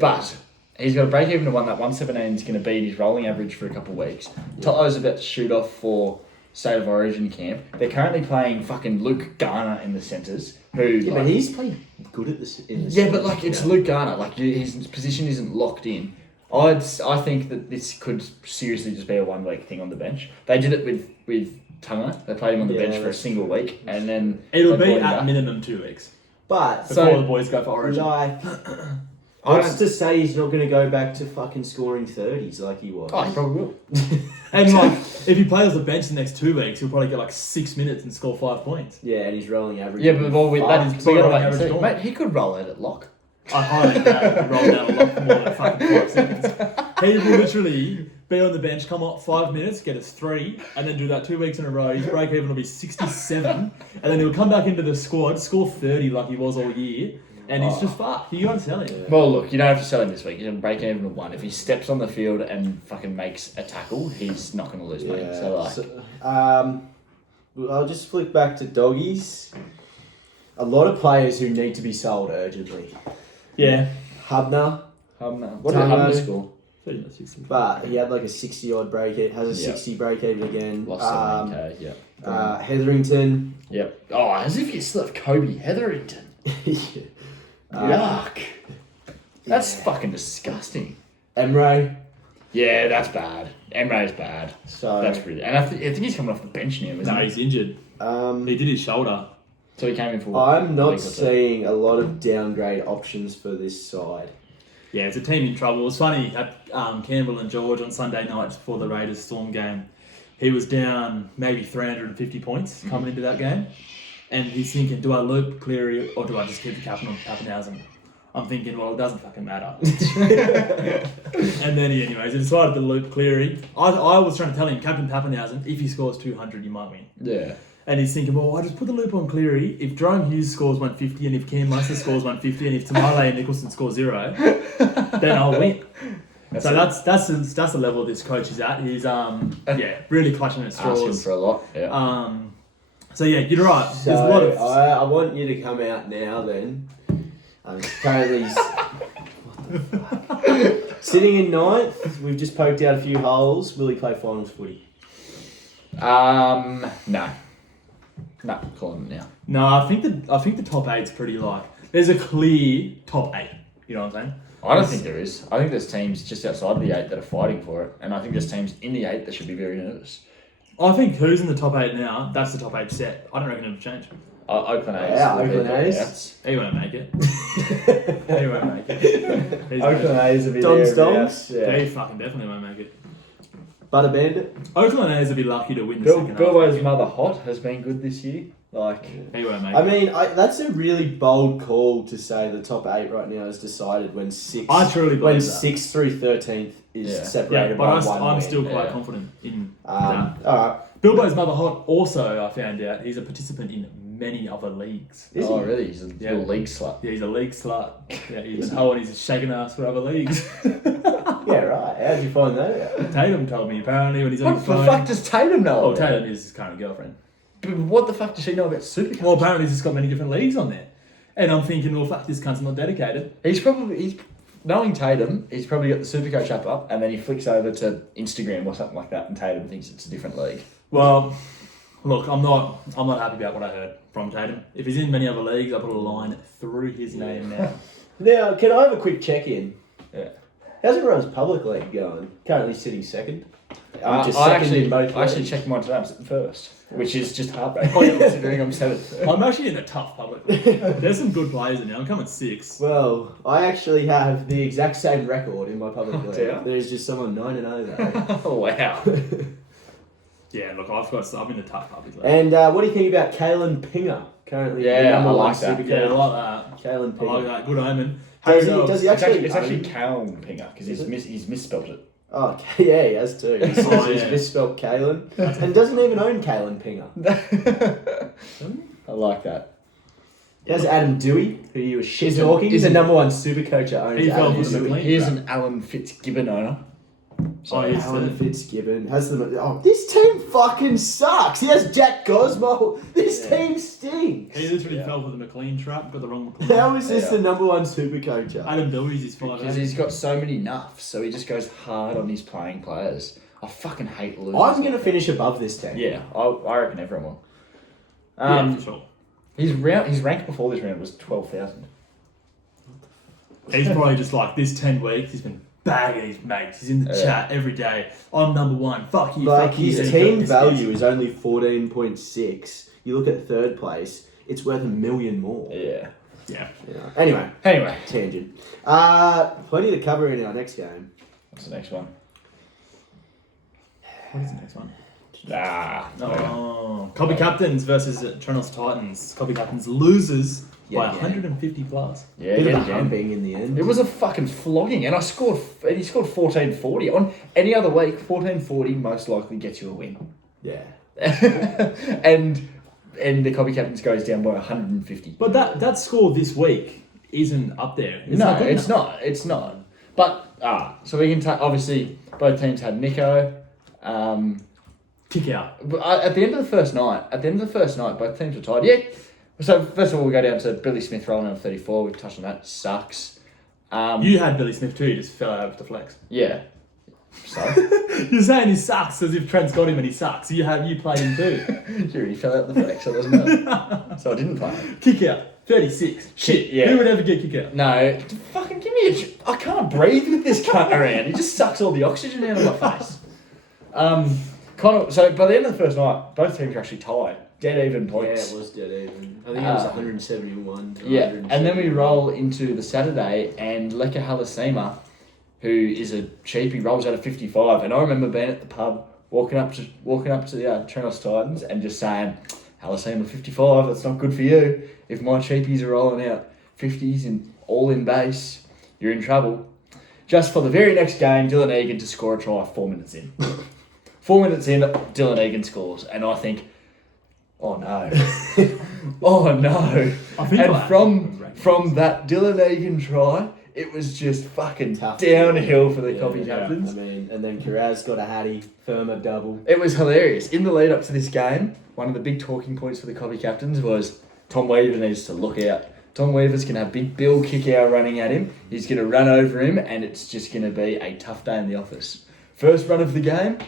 but he's got a break even to one. That 117 is going to beat his rolling average for a couple of weeks. Totlo's about to shoot off for State of Origin camp. They're currently playing fucking Luke Garner in the centres, who Yeah, like, but he's played good at this. In the yeah, but like it's Luke Garner. Like his position isn't locked in. I think that this could seriously just be a 1 week thing on the bench. They did it with Tunga. They played him on the Yeah, bench for a that's- single week, and then It'll they be brought him at back. minimum 2 weeks But So- before the boys go for Origin. like, I what's don't- to say he's not going to go back to fucking scoring 30s like he was? Oh, he probably will. And like, if he plays on the bench the next 2 weeks, he'll probably get like 6 minutes and score 5 points. Yeah, and he's rolling average. Yeah, but well, Fuck, that is it's we not gotta rolling wait and average see. gone. Mate, he could roll out at lock. I highly doubt he'll roll down a lot for more than fucking 5 seconds. He will literally be on the bench, come up 5 minutes, get us 3, and then do that 2 weeks in a row. His break even will be 67, and then he'll come back into the squad, score 30 like he was all year, and he's just fucked. You gotta sell him. Well, look, you don't have to sell him this week. You can break even to 1. If he steps on the field and fucking makes a tackle, he's not going to lose money. Yeah. So like, I'll just flick back to doggies. A lot of players who need to be sold urgently. Yeah. Hubner, what did Tango. Hubner score? but he had like a 60 odd break. It has a Yeah. 60 break even again. Lost 17k. Yeah. Hetherington. Yep. Oh, as if you still have Kobe Hetherington. Yuck. That's fucking disgusting. Emre. Yeah, that's bad. Emre's bad. So That's really. And I think he's coming off the bench now, isn't No, he? he's injured. He did his shoulder. So he came in for. I'm a not week or two. seeing a lot of downgrade options for this side. Yeah, it's a team in trouble. It was funny at Campbell and George on Sunday nights before the Raiders Storm game. He was down maybe 350 points coming into that game. And he's thinking, do I loop Cleary or do I just keep the captain on Pappenhausen? I'm thinking, well, it doesn't fucking matter. And then he decided to loop Cleary. I was trying to tell him, Captain Pappenhausen, if he scores 200, you might win. Yeah. And he's thinking, well, I just put the loop on Cleary. If Jerome Hughes scores 150 and if Cam Munster scores 150 and if Tamale and Nicholson score 0, then I'll win. That's the level this coach is at. He's really clutching at Asking straws. for a lot. Yeah. So yeah, you're right. So There's a lot of I want you to come out now then. Currently sitting in ninth. We've just poked out a few holes. Will he play finals footy? No. No, calling it now. No, I think the top 8's pretty like there's a clear top 8. You know what I'm saying? I don't think there is. I think there's teams just outside of the 8 that are fighting for it, and I think there's teams in the 8 that should be very nervous. I think who's in the top 8 now, that's the top 8 set. I don't reckon it'll change. Oakland A's. Yeah, will be Oakland the A's. outs. He won't make it. He won't make it. He's Oakland A's will be Don there. Stonks? Yeah, he Yeah. fucking definitely won't make it. Butter Bandit. Oakland A's will be lucky to win the Bill, second Bilbo's half. mother Hot has been good this year. Like, He won't make I it. mean, that's a really bold call to say the top 8 right now is decided when 6. I truly when believe that. 6th through 13th is Yeah. separated Yeah, by but one I'm win. still quite Yeah. confident in that. All right. Bilbo's mother Hot also, I found out, he's a participant in many other leagues. Is oh he? really? He's a Yeah. little league slut. Yeah, he's a league slut. Yeah, he's been hoeing, he's shaking ass for other leagues. Yeah, right. How'd you find that out? Tatum told me apparently when he's on What his the phone. fuck does Tatum know? Oh, about? Tatum is his current girlfriend. But what the fuck does she know about Supercoach? Well, apparently he's just got many different leagues on there. And I'm thinking, well, fuck, this cunt's not dedicated. He's knowing Tatum. He's probably got the Supercoach app up, and then he flicks over to Instagram or something like that, and Tatum thinks it's a different league. Well, look, I'm not happy about what I heard from Tatum. If he's in many other leagues, I put a line through his name now. Now, can I have a quick check-in? Yeah. How's everyone's public league going? Currently sitting second. I'm just I second in both actually leagues. checked mine today. I'm sitting first, which is just heartbreaking considering I'm seventh. I'm actually in a tough public league. There's some good players in there. I'm coming 6. Well, I actually have the exact same record in my public league. dear. There's just someone 9-0 though. Oh wow! Yeah, look, I'm in the tough puppies. And what do you think about Kalen Pinger? Currently, Yeah, the number I one like that. Supercoach. Yeah, I like that. Kalen I like Pinger. that. Good omen. Does Harry he, does he Dobbs. actually? It's actually own- Callum Pinger because Is it? he's misspelled it. Oh, okay, yeah, he has too. He says Oh, he's yeah. misspelled Kalen and doesn't even own Kalen Pinger. I like that. He has Adam Dewey, who you were shit Isn't- talking. He's the isn't- number one Supercoach that owns He fell Adam for the Dewey. McLean. Here's an Alan Fitzgibbon owner. Oh, yes. Alan Fitzgibbon has them. Oh, this team fucking sucks. He has Jack Gosmo. This Yeah. team stinks. He literally Yeah. fell for the McLean trap, got the wrong McLean. How is this Yeah. the number one Supercoach? Adam Dewey's his 5'8". Because he's got so many nuffs, so he just goes hard on his playing players. I fucking hate losers. I'm going to like that. finish above this team. Yeah, I reckon everyone will. Yeah, for sure. His rank before this round was 12,000. He's probably just like, this 10 weeks, he's been bagging his mates. He's in the Yeah. chat every day. I'm number one. Fuck you, Like fuck you. his And he team got this value is only 14.6. You look at third place, it's worth $1 million more. Yeah. Yeah. Yeah. Anyway, Anyway, tangent. Plenty to cover in our next game. what's the next one? What is the next one? Okay. Copy Captains versus Trenos Titans. Copy Captains loses by Yeah, 150 plus. Yeah, Bit yeah, of a yeah. humping in the end. It was a fucking flogging, and he scored 1440. On any other week, 1440 most likely gets you a win. Yeah. and the Copy Captains goes down by 150. But that score this week isn't up there. No, good it's enough. not. It's not. But so we can obviously both teams had Nico. Kick out. But at the end of the first night, both teams were tied. Yeah. So first of all, we go down to Billy Smith rolling on 34. We've touched on that. Sucks. You had Billy Smith too, you just fell out with the flex. Yeah. So You're saying he sucks as if Trent's got him and he sucks. You played him too. you already fell out the flex, so it doesn't matter. So I didn't play him. Kick out. 36. Shit. Yeah. Who would ever get kick out? No, fucking give me I can't breathe with this cunt around. He just sucks all the oxygen out of my face. So by the end of the first night, both teams were actually tied. Dead even Yeah, points. it was dead even. I think it was 171 to Yeah, 171. and then we roll into the Saturday, and Leka Halasima, who is a cheapie, rolls out of 55. And I remember being at the pub, walking up to the Trenos Titans, and just saying, Halasima 55, that's not good for you. If my cheapies are rolling out 50s and all in base, you're in trouble. Just for the very next game, Dylan Egan to score a try 4 minutes in. 4 minutes in, Dylan Egan scores, and I think, oh no, oh no. I think And I- from that Dylan Egan try, it was just fucking Tough. downhill for the Yeah, Copy yeah. Captains. I mean, and then Kiraz got a hattie, Firma double. It was hilarious. In the lead up to this game, one of the big talking points for the Copy Captains was Tom Weaver needs to look out. Tom Weaver's going to have Big Bill kick out running at him. He's going to run over him, and it's just going to be a tough day in the office. First run of the game,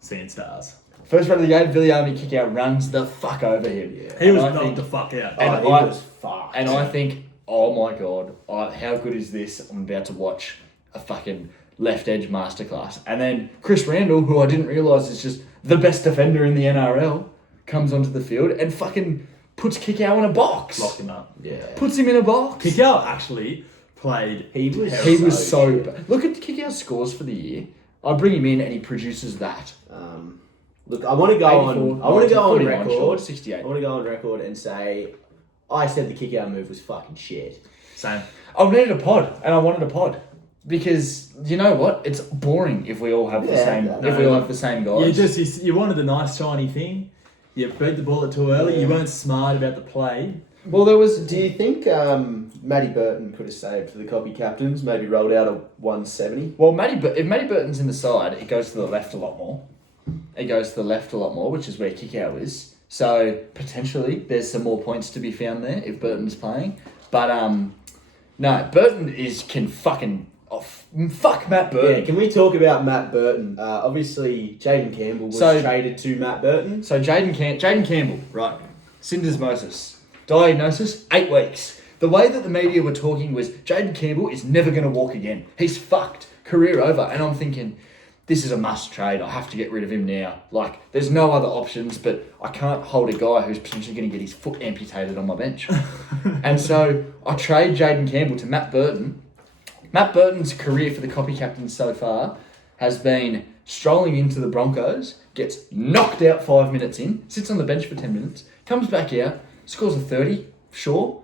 Seeing stars. Billy Army kick out runs the fuck over him. Yeah. He was And I knocked think- the fuck out. And he I- was fucked. And I think, oh my god, how good is this? I'm about to watch a fucking left edge masterclass. And then Chris Randall, who I didn't realise is just the best defender in the NRL, comes onto the field and fucking puts Kickow in a box. Locked him up. Yeah. Puts him in a box. Kick out actually played. He was He was so shit. bad. Look at Kickow's scores for the year. I bring him in and he produces that. Look, I want to go on. 84, I want to go on 49 record. short, 68. I want to go on record and say, I said the kick out move was fucking shit. Same. I needed a pod, and I wanted a pod. Because you know what? It's boring if we all have the Yeah, same. no, If we all have the same guys. You wanted the nice shiny thing. You beat the ball too early. Yeah. You weren't smart about the play. Well, there was. Do you think Matty Burton could have saved for the Copy Captains? Maybe rolled out a 170. Well, if Matty Burton's in the side, it goes to the left a lot more. It goes to the left a lot more, which is where Kickow is. So potentially there's some more points to be found there if Burton's playing. But no, Burton can fucking fuck Matt Yeah, Burton. can we talk about Matt Burton? Obviously, Jaden Campbell was So- traded to Matt Burton. So Jaden Campbell, right? Syndesmosis, diagnosis 8 weeks. The way that the media were talking was Jaden Campbell is never going to walk again. He's fucked, career over. And I'm thinking, this is a must trade. I have to get rid of him now. Like, there's no other options, but I can't hold a guy who's potentially going to get his foot amputated on my bench. And so I trade Jaden Campbell to Matt Burton. Matt Burton's career for the Copy Captains so far, has been strolling into the Broncos, gets knocked out 5 minutes in, sits on the bench for 10 minutes, comes back out, scores a 30, sure.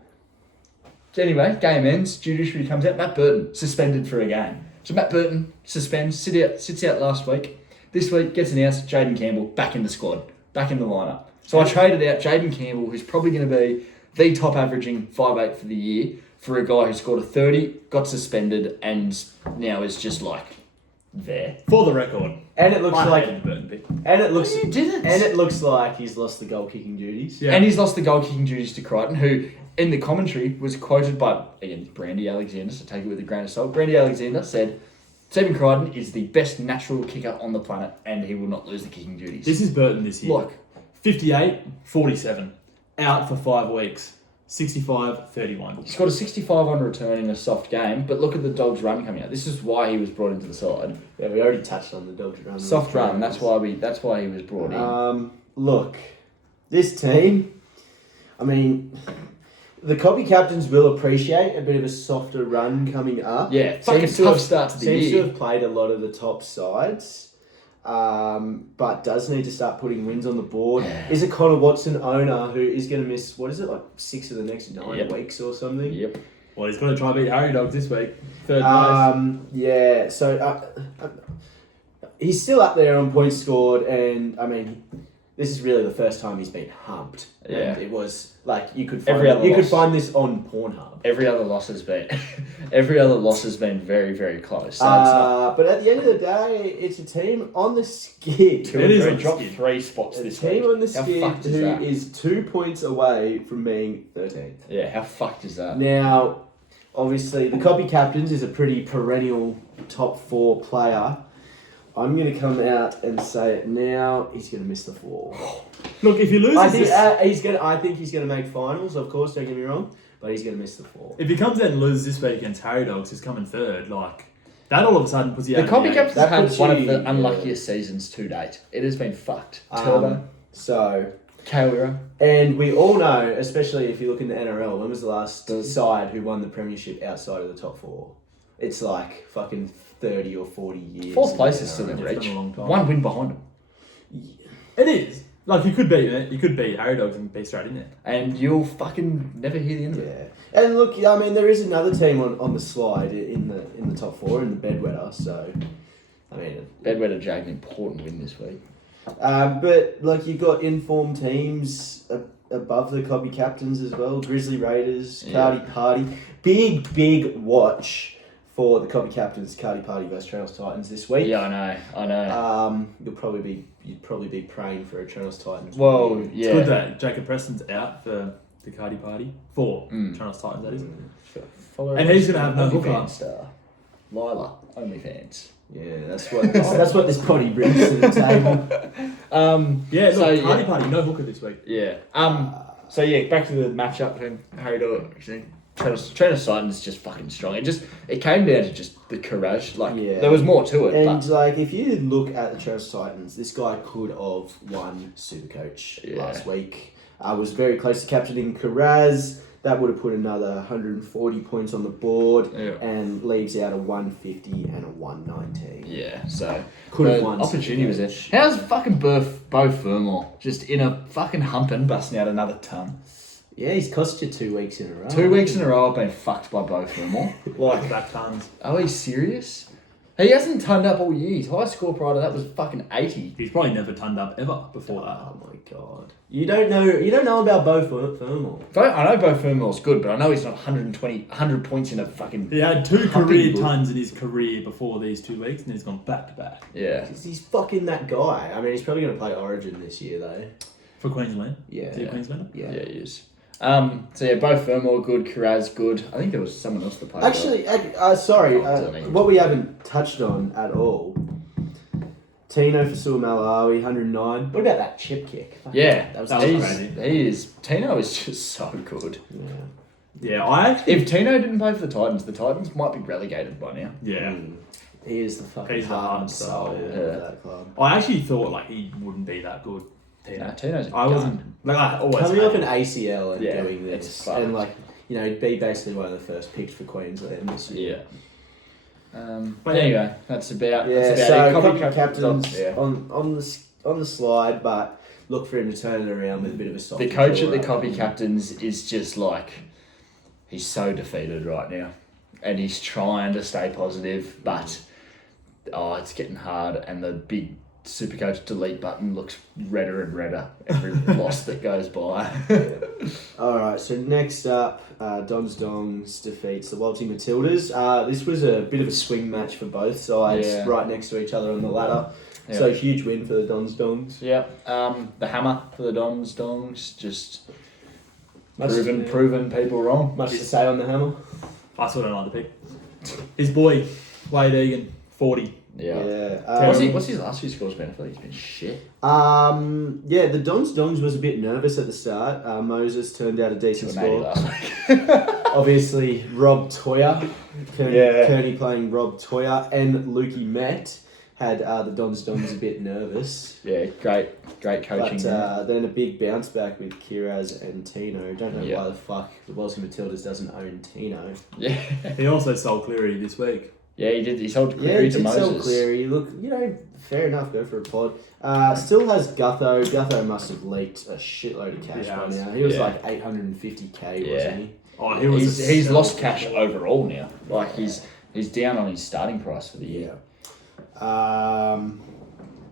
Anyway, game ends, judiciary comes out, Matt Burton suspended for a game. So Matt Burton suspends, sits out last week. This week gets announced, Jaden Campbell back in the squad, back in the lineup. So I traded out Jaden Campbell, who's probably going to be the top averaging 5'8" for the year, for a guy who scored a 30, got suspended, and now is just like there. For the record, And it looks I like, hated the Burton pick. and it looks, You didn't. and it looks like he's lost the goal kicking duties. Yeah. And he's lost the goal kicking duties to Crichton, who in the commentary was quoted by, again, Brandy Alexander, so take it with a grain of salt. Brandy Alexander said, Stephen Crichton is the best natural kicker on the planet, and he will not lose the kicking duties. This is Burton this year. Like, 58, 47. Out for 5 weeks. 65, 31. he scored a 65 on return in a soft game, but look at the Dogs' run coming out. This is why he was brought into the side. Yeah, we already touched on the Dogs run. Soft run. That's why he was brought in. Look, this team, I mean, the copy captains will appreciate a bit of a softer run coming up. Yeah, fucking Seems to tough have- start to the Seems to year. have played a lot of the top sides, but does need to start putting wins on the board. Yeah. Is a Connor Watson owner who is going to miss, what is it, like 6 of the next 9 Yep. weeks or something? Yep. Well, he's going to try to beat Harry Dogs this week. Third place. Yeah, so he's still up there on points scored, and I mean, this is really the first time he's been humped. Yeah. And it was like you could find Every other you could loss. find this on Pornhub. Every other loss has been very, very close. So it's not But at the end of the day, it's a team on the skid. two It and is three, on the dropped skid. 3 spots A this team week. on the How skid fucked is who that? is 2 points away from being 13th. Yeah, how fucked is that? Now, obviously, the copy captains is a pretty perennial top 4 player. I'm going to come out and say it now. He's going to miss the 4. Look, if he loses I think this, I think he's going to make finals. Of course, don't get me wrong, but he's going to miss the 4. if he comes out and loses this week against Harry Dogs, he's coming third. Like, that all of a sudden puts you The out. copy of captains That had puts one of you- the yeah. unluckiest seasons to date. It has been fucked. Turbo, So, Kawira. and we all know, especially if you look in the NRL, when was the last side who won the premiership outside of the top 4? It's like fucking 30 or 40 years. Fourth in place the is still NRL. in Yeah, it's reach. been a long time. One win behind him. It is. Like, you could beat Harry Dogs and be straight in there. And you'll fucking never hear the end of it. Yeah, and look, I mean, there is another team on the slide in the top 4 in the Bedwetter. So, I mean, Bedwetter dragged an important win this week. but like you've got informed teams above the copy captains as well. Grizzly Raiders, Yeah. Cardi Party, big watch for the copy captains. Cardi Party versus Trails Titans this week. Yeah, I know. You'd probably be praying for a Trails Titans. Well, win. yeah. It's good that Jacob Preston's out for the Cardi Party. For Mm. Channels Titans, that is. Follow And he's gonna have no hookup. OnlyFans star. Lila, OnlyFans. Yeah, that's what this potty brings to the table. Yeah, look, So, Cardi yeah. Party, no hooker this week. Yeah. So yeah, back to the matchup between Harry Dogs and Trainer Titans is just fucking strong. It came down to just the courage. Like Yeah. there was more to it, And but like, if you look at the Trails Titans, this guy could have won Supercoach Yeah. last week. I was very close to captaining Carraz. That would have put another 140 points on the board Yeah. and leaves out a 150 and a 119. yeah. So Could have the won. opportunity was there. Supercoach. How's fucking Bo Fermor just in a fucking humping busting out another ton? Yeah, he's cost you 2 weeks in a row. 2 weeks in a row I've been fucked by Bo Fermor. Like back tons. Are we serious? He hasn't turned up all year. His high score prior to that was fucking 80. He's probably never turned up ever before that. Oh my god. You don't know about Bo Fermor. I know Bo Fermor's good, but I know he's not 100 points in a fucking... He had 2 Humping career good. tons in his career before these 2 weeks, and he's gone back to back Yeah. He's fucking that guy. I mean, he's probably going to play Origin this year though. for Queensland. Yeah. Is he a Queenslander? Yeah, he is. So yeah, both Fermor good, Carraz good. I think there was someone else that played. Actually, sorry, Oh, don't even- what we haven't touched on at all. Tino for Malawi, 109. What about that chip kick? Fuck, yeah, that was that was he's, crazy. he is. Tino is just so good. Yeah. Yeah, I actually. If Tino didn't play for the Titans might be relegated by now. Yeah. Mm. He is the fucking He's the heart heart and and soul, soul yeah. of that club. I actually thought like he wouldn't be that good. Tino. No, Tino's a I wasn't gun. like I always Coming off hated an ACL and Yeah, doing it's this, fucked. and like, be basically one of the first picks for Queensland this year. But yeah. Anyway, that's about Yeah, that's so about it. copy captains Yeah. on the slide, but look for him to turn it around with a bit of a soft. The coach at the draw. copy captains is just like, he's so defeated right now, and he's trying to stay positive, but it's getting hard, and the big Supercoach delete button looks redder and redder every loss that goes by. All right, so next up, Dons Dongs defeats the Walty Matildas. This was a bit of a swing match for both sides, Yeah. right next to each other on the ladder. Yeah. So huge win for the Dons Dongs. Yeah, the hammer for the Dons Dongs, just Much proven people wrong. Much to say on the hammer. I sort of like the pick. His boy, Wade Egan, 40. Yeah. What's his last few scores been? I feel like he's been shit. The Dons Dongs was a bit nervous at the start. Moses turned out a decent 280 score. last week. Obviously, Rob Toya, Yeah. Kearney playing Rob Toya, and Lukey Met had the Dons Dongs a bit nervous. Yeah, great coaching. But then a big bounce back with Kiraz and Tino. Don't know Yeah. why the fuck the Walsall Matildas doesn't own Tino. yeah, He also sold Cleary this week. yeah, he did. He sold Yeah, Cleary he to did sell Moses. Cleary. Look, fair enough, go for a pod. Still has Gutho. Gutho must have leaked a shitload of cash by now. He was Yeah. like 850k, Yeah. wasn't he? Oh, he was He's lost cash overall now. Like he's down on his starting price for the year.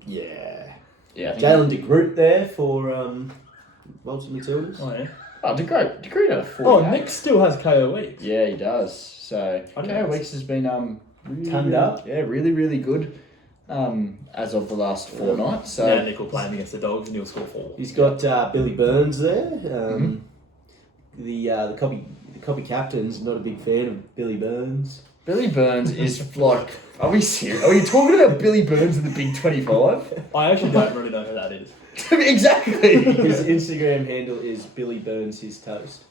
Yeah. Yeah, I think Jalen de Groot there for Walsall Matildas. Oh, yeah. De Groot had a 48. Oh, Nick still has KO weeks. Yeah, he does. So I don't KO know. Weeks has been really, Turned up. Yeah, really, really good. As of the last fortnight. So Now Nick will play him against the Dogs and he'll score 4. He's got Billy Burns there. The copy captain's not a big fan of Billy Burns. Billy Burns is like, are we serious? Are we talking about Billy Burns in the Big 25? I actually don't really know who that is. Exactly. His Instagram handle is Billy Burns his toast.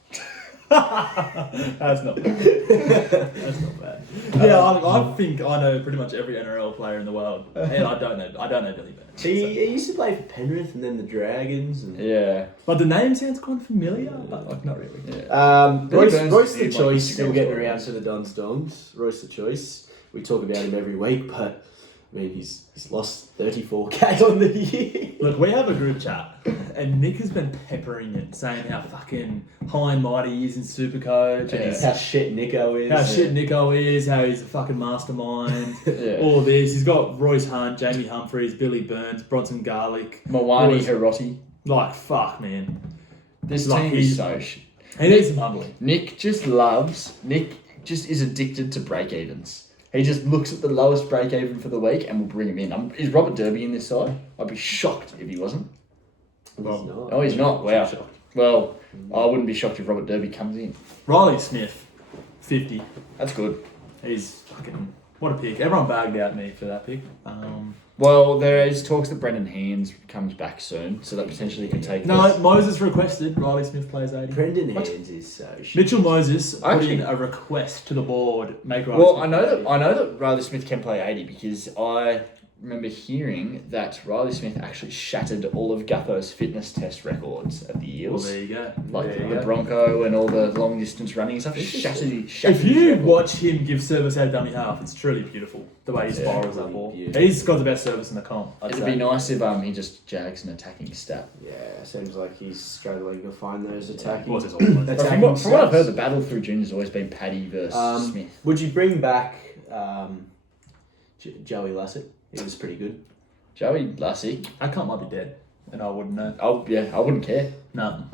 That's not bad. That's not bad. Yeah, I think I know pretty much every NRL player in the world, and I don't know Billy Burns. He used to play for Penrith and then the Dragons. And Yeah. But the name sounds kind of familiar, but like not really. Yeah. Billy Burns Royce the is Choice like still Instagram getting story. around to the Dons Dongs. Royce the Choice. We talk about him every week, but I mean he's lost 34k on the year. Look, we have a group chat, and Nick has been peppering it, saying how fucking high and mighty he is in Supercoach, and How shit Nico is. how shit Nico is, how he's a fucking mastermind. Yeah. All this. He's got Royce Hunt, Jamie Humphries, Billy Burns, Bronson Garlic. Mawani Royce- Hiroti. Like, fuck, man. This Like, team he's- is so shit. He needs some humbling. Nick just is addicted to break-evens. He just looks at the lowest break-even for the week and will bring him in. Is Robert Derby in this side? I'd be shocked if he wasn't. He's not. Oh, he's not. Wow. Well, I wouldn't be shocked if Robert Derby comes in. Riley Smith, 50. That's good. He's fucking... What a pick. Everyone bagged out me for that pick. Well, there is talks that Brendan Hands comes back soon, so that potentially could take. No, this. Moses requested Riley Smith plays 80. Brendan What? Hands is so shit. Mitchell Moses put Actually- in a request to the board, make Riley Well, Smith I know play that 80. Riley Smith can play 80 because I remember hearing that Riley Smith actually shattered all of Gutho's fitness test records at the Well, Eels. there you go. Like There you the go. Bronco and all the long distance running and stuff. Shattered If his you record. watch him give service out of dummy half, it's truly beautiful. The way he Yeah. spirals that ball. Beautiful. He's got the best service in the comp. I'd It'd say. be nice if he just jags an attacking stat. Yeah, seems like he's struggling to find those attacking. What's his almost? But attacking from what I've heard, stats. the battle through juniors has always been Paddy versus Smith. Would you bring back Joey Lussick? He was pretty good. Joey Lussick, That cunt might be dead, and I wouldn't know. I wouldn't care. No.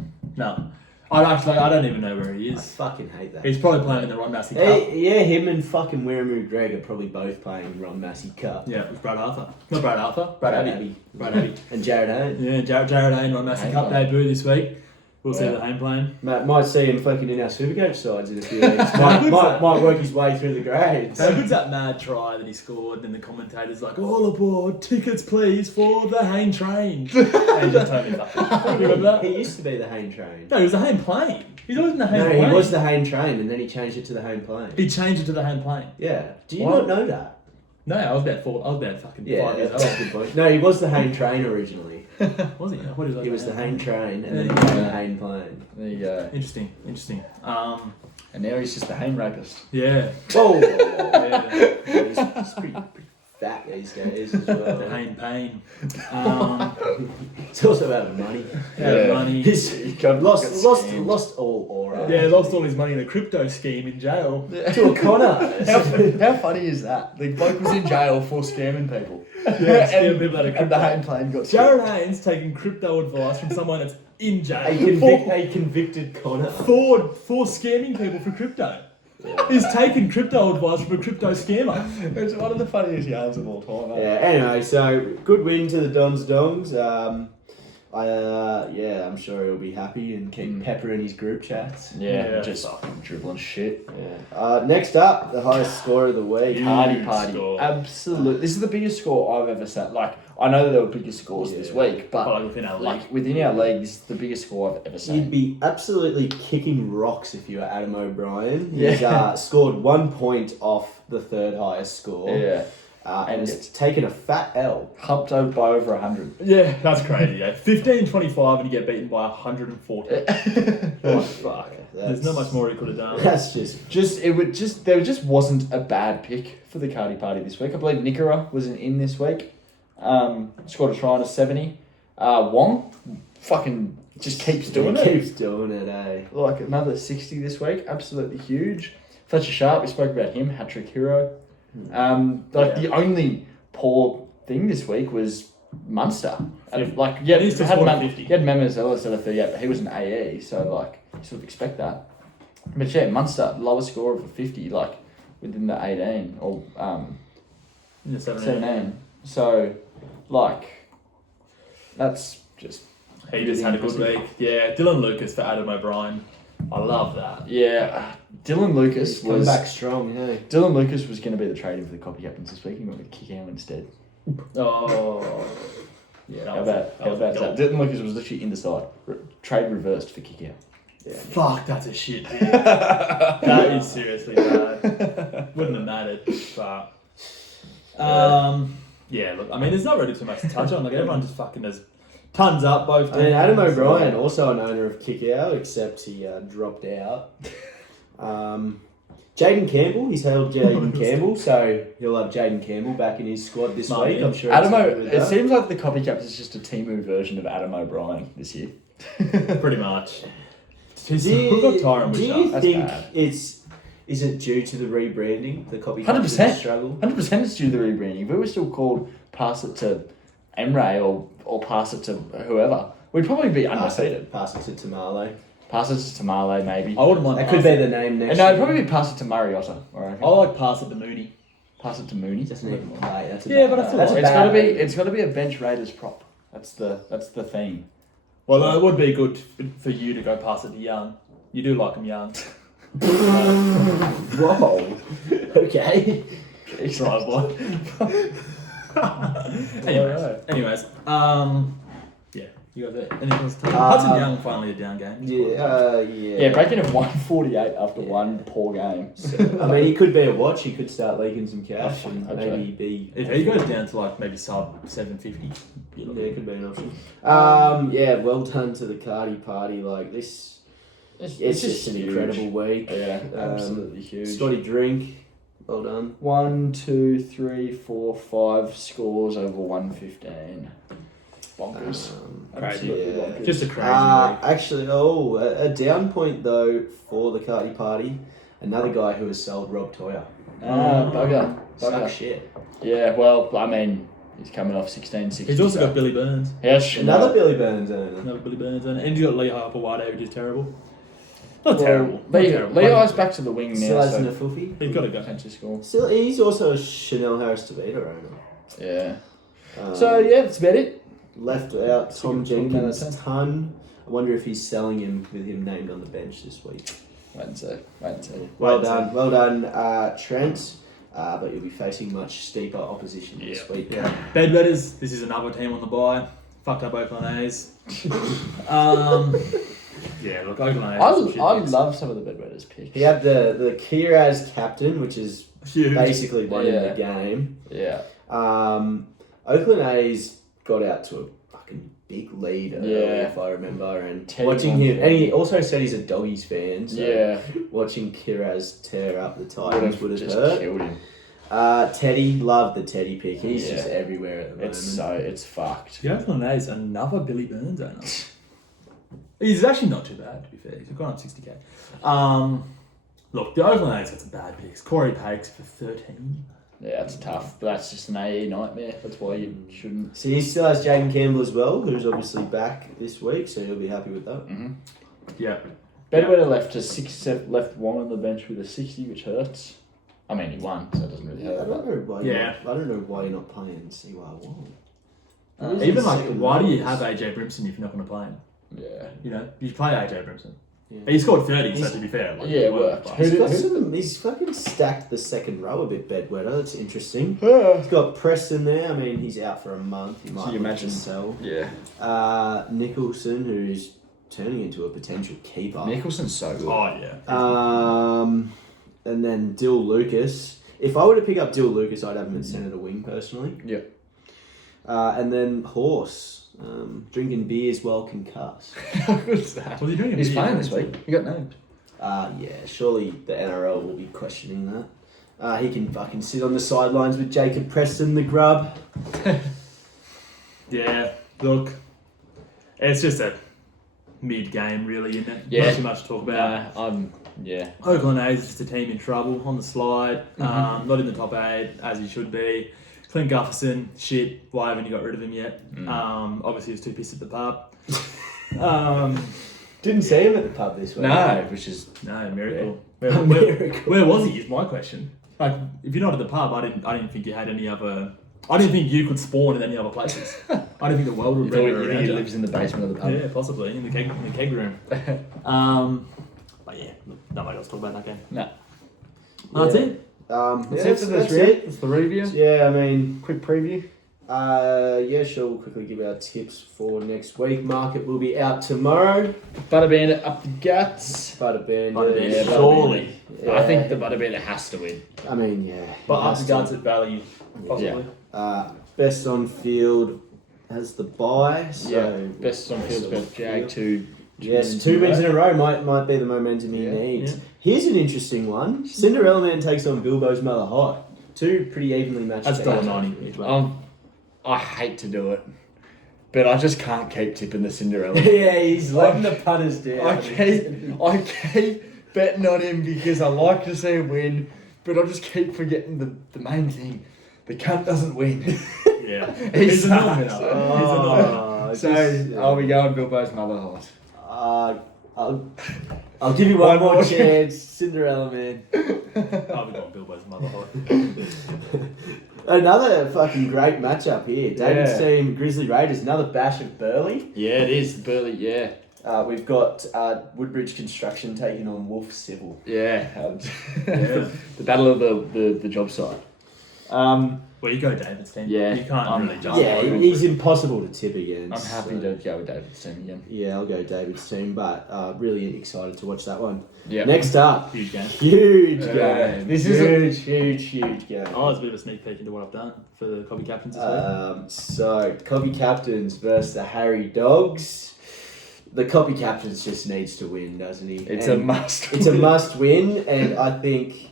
I don't even know where he I is. fucking hate that. He's probably playing in the Ron Massey Cup. Yeah, him and fucking Wiramu Greg are probably both playing Ron Massey Cup. Yeah, with Brad Arthur. Not Brad Arthur. Brad Abbey. Brad Abbey. And Jared Hayne. Yeah, Jared Hayne, Ron Massey Hayne Cup playing. debut this week. We'll see Wow. the Hayne playing. Might see him fucking in our Supercoach sides in a few weeks. might work his way through the grades. How good's that mad try that he scored, and the commentator's like, all aboard, tickets please for the Hayne train. And just totally fucking. You remember that? He used to be the Hayne train. No, he was the Hayne plane. He's always in the Hayne No, plane. he was the Hayne train and then he changed it to the Hayne plane. He changed it to the Hayne plane. Yeah. Do you What? not know that? No, I was about fucking Yeah, 5 years that's a old. good point. No, he was the Hayne train originally. Was he? What is that? He was the Hayne train and then he Yeah. was the Hayne plane. There you go. Interesting. And now he's just a home rapist. Yeah. Whoa. Yeah. He's pretty fat these days as The well. Hayne Payne. It's also out of money. Yeah. Money. He's got lost all aura. Yeah, lost all his money in a crypto scheme in jail. To a Connor. How funny is that? The bloke was in jail for scamming people. Yeah, scamming people out of And the crypto. Hayne plane got Jared Haynes taking crypto advice from someone that's in jail A convicted Connor. for scamming people for crypto. He's taken crypto advice from a crypto scammer. It's one of the funniest yarns of all time. Yeah, anyway, so good win to the Dons Dongs. I'm sure he'll be happy and keep peppering his group chats. Yeah, Yeah. just dribbling shit. Yeah. Next up, the highest score of the week. Party Huge party. score. Absolutely. This is the biggest score I've ever seen. Like, I know that there were bigger scores this Yeah. week, but Like within our league. like within our league, this is the biggest score I've ever You'd seen. be absolutely kicking rocks if you were Adam O'Brien. Yeah. He's scored 1 point off the third highest score. Yeah. And it's taken a fat L. Humped over by over 100. Yeah, that's crazy. Yeah, 15-25 and you get beaten by 140. Oh fuck! There's not much more he could have done. That's just There just wasn't a bad pick for the Cardi Party this week. I believe Nicara was in this week. Scored a try on a 70. Wong fucking just keeps doing it. Keeps doing it, eh? Like another 60 this week. Absolutely huge. Fletcher Sharp, we spoke about him, hat-trick hero. The only poor thing this week was Munster. And, like, yeah, He used to had score Mem- 50. he had Memers Ellis at a 38, but he was an AE, so like you sort of expect that. But yeah, Munster, lowest score of a 50, like within the 18 or Yeah, 17. So, like, that's just He just had a good week. Yeah, Dylan Lucas for Adam O'Brien. I love that. yeah. Dylan Lucas Come was back strong, hey? Dylan Lucas was going to be the trade-in for the copy captains this week. He went with Kikau instead. Oh. Yeah, How about that? Dylan Lucas was literally in the side. Trade reversed for Kikau. Fuck, that's a shit pick. That is seriously bad. Wouldn't have mattered, but yeah. Look, I mean, there's not really too much to touch on. Like everyone just fucking has tons up both. I mean, Adam teams. O'Brien, also an owner of Kickout, except he dropped out. Jaden Campbell, he's held Jaden Campbell, so he'll have Jaden Campbell back in his squad this Smart week. man. I'm sure. Adam he's happy with it that. seems like the copycat is just a Timu version of Adam O'Brien this year. Pretty much. Do We've you, got Tyron do Witcher. you That's think bad. is it due to the rebranding, the copycat 100%. struggle? 100% it's due to the rebranding. If we were still called pass it to Emre or pass it to whoever, we'd probably be undefeated. Pass it to Tamale. Pass it to Tamale, maybe. I wouldn't mind. That could be the name next. And no, it'd year. probably be pass it to Mariota. I reckon. I like pass it to Mooney. Pass it to Mooney. Doesn't even play. That's a Yeah, bad- but that's that's a It's bad gotta be. idea. It's gotta be a bench Raiders prop. That's the theme. Well, it would be good for you to go pass it to Young. You do like him young. Whoa. Okay. Drive boy. Anyways, yeah, you guys there? Anything else to tell me? Hudson Young finally a down game. Yeah. Yeah, breaking of 148 after one poor game. I mean, he could be a watch. He could start leaking some cash and I'd maybe be. If he goes down to like maybe sub 750, Yeah, it could be an option. Yeah, well done to the Cardi Party. Like this, it's just an huge. incredible week. Yeah, absolutely huge. Scotty Drink, well done. 1, 2, 3, 4, 5 scores over 115. Bonkers. Crazy. Absolutely Yeah. bonkers. just a crazy week. Actually, a down point though for the Cardi Party. Another guy who has sold Rob Toya. Bugger. Suck shit. Yeah, well, I mean, he's coming off 1660. He's also got Billy Burns. Yes, Another Billy Burns owner. Another Billy Burns, and he's got Lee Harper White, which is terrible. Not terrible. Not terrible. Leo's back to the wing Still now, has an so Afufi. He's got to go. potentially score. Still, he's also a Chanel Harris Tavita owner. Yeah. Um, So, yeah, that's about it. Left out Tom Talk about Jenkins that. ton. I wonder if he's selling him with him named on the bench this week. Wait and see. Well done, Trent. But you'll be facing much steeper opposition this week. Yeah. Bedwetters, this is another team on the bye. Fucked up Oakland A's. Yeah, look, Oakland A's. I some shit picks. love some of the Bedwetters picks. He had the Kiraz captain, which is Huge. basically one in Yeah. the game. Yeah. Oakland A's got out to a fucking big lead early, Yeah. if I remember. And Teddy watching him, Monk. and he also said he's a Doggies fan. So Yeah. watching Kiraz tear up the Would Titans have would have just hurt. killed him. Teddy, love the Teddy pick. He's Yeah. just everywhere at the moment. It's fucked. The Oakland A's, another Billy Burns owner. He's actually not too bad, to be fair. He's gone up 60k. Look, the Oakland A's got some bad picks. Corey Pakes for 13. Yeah, that's tough. But that's just an AE nightmare. That's why you shouldn't. So he still has Jaden Campbell as well, who's obviously back this week, so he'll be happy with that. Mm-hmm. Yeah. Bedwetter left Wong on the bench with a 60, which hurts. I mean, he won, so it doesn't really I hurt. don't know why. Yeah. I don't know why you're not playing CY Wong. Even like, why do you have AJ Brimson if you're not going to play him? Yeah. You know, you play AJ Brimson. Yeah. He scored 30, so He's- to be fair. Like, Yeah, it worked. but- Who did- He's fucking stacked the second row a bit, Bedwetter. That's interesting. Yeah. He's got Preston there. I mean, he's out for a month. He might you look imagine- to sell. Yeah. Nicholson, who's turning into a potential keeper. Nicholson's so good. Oh, yeah. And then Dill Lucas. If I were to pick up Dill Lucas, I'd have him at centre wing personally. Yeah. And then Horse, drinking beers while concussed. How good is that? What's he doing? He's playing this week. He got named. Yeah, surely the NRL will be questioning that. He can fucking sit on the sidelines with Jacob Preston, the grub. Yeah, look, it's just a mid-game, really, isn't it? Yeah. Not too much to talk about. Yeah. Oakland A's is just a team in trouble on the slide. Not in the top 8, as he should be. Clint Gufferson, shit. Why haven't you got rid of him yet? Obviously, he was too pissed at the pub. Didn't see him at the pub this week. No, which is No, miracle. A miracle. Where was he? Is my question. Like, if you're not at the pub, I didn't think you had any other. I didn't think you could spawn in any other places. I didn't think the world would you render think around he you. lives in the basement of the pub. Yeah, possibly in the keg room. But yeah, look, nobody else talk about that game. No. That's it. That's it. That's the review. Yeah, I mean, Quick preview. yeah, sure. We'll quickly give our tips for next week. Market will be out tomorrow. Butter Bandit up the guts. Butter Bandit. Butter Bandit, Yeah, surely. Yeah. I think the Butter Bandit has to win. I mean, yeah. But up Has the to. guts at value, possibly. Best on field has the bye. So Best on field's got Jag 2. Yes, 2 wins in a row might be the momentum he needs. Yeah. Here's an interesting one. Cinderella Man takes on Bilbo's Mother High. 2 pretty evenly matched. That's teams. $1.90 each way. I hate to do it, but I just can't keep tipping the Cinderella. Yeah, he's letting the punters down. I keep betting on him because I like to see him win, but I just keep forgetting the main thing. The cunt doesn't win. Yeah. He He's a sucks. non-winner. He's a non-winner. Oh, So I'll be going Bilbo's Mother Horse. I'll give you one One more more chance, Cinderella Man. I'll be going Bilbo's mother hot. Another fucking great matchup here. David's Yeah. team, Grizzly Raiders, another bash of Burleigh. Yeah, it is Burley. Yeah, We've got Woodbridge Construction taking on Wolf Civil. yeah. Yeah. The battle of the job site. Well, you go David's team. Yeah, You can't I'm- really judge. Yeah, Woodbridge. he's impossible to tip against. I'm happy so- to go with David's team again. Yeah, I'll go David's team, but really excited to watch that one. Yeah. Next up, Huge game. huge Yeah, game. this is a- huge game. Oh, it's a bit of a sneak peek into what I've done for the copy captains this week. So, Copy Captains versus the Harry Dogs. The Copy Captains just needs to win, doesn't he? It's And a must. It's a must win, and I think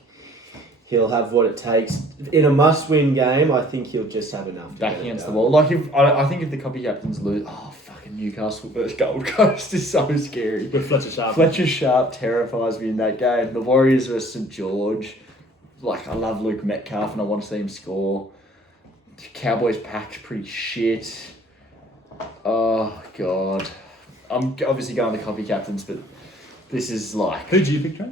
he'll have what it takes. In a must win game, I think he'll just have enough. to Back get it against the done. wall. Like if I think if the copy captains lose, fucking Newcastle versus Gold Coast is so scary. With Fletcher Sharp. Fletcher Sharp terrifies me in that game. The Warriors versus St George. Like I love Luke Metcalf and I want to see him score. The Cowboys pack's pretty shit. Oh god. I'm obviously going the copy captains, but this is like Who do you pick, Trey?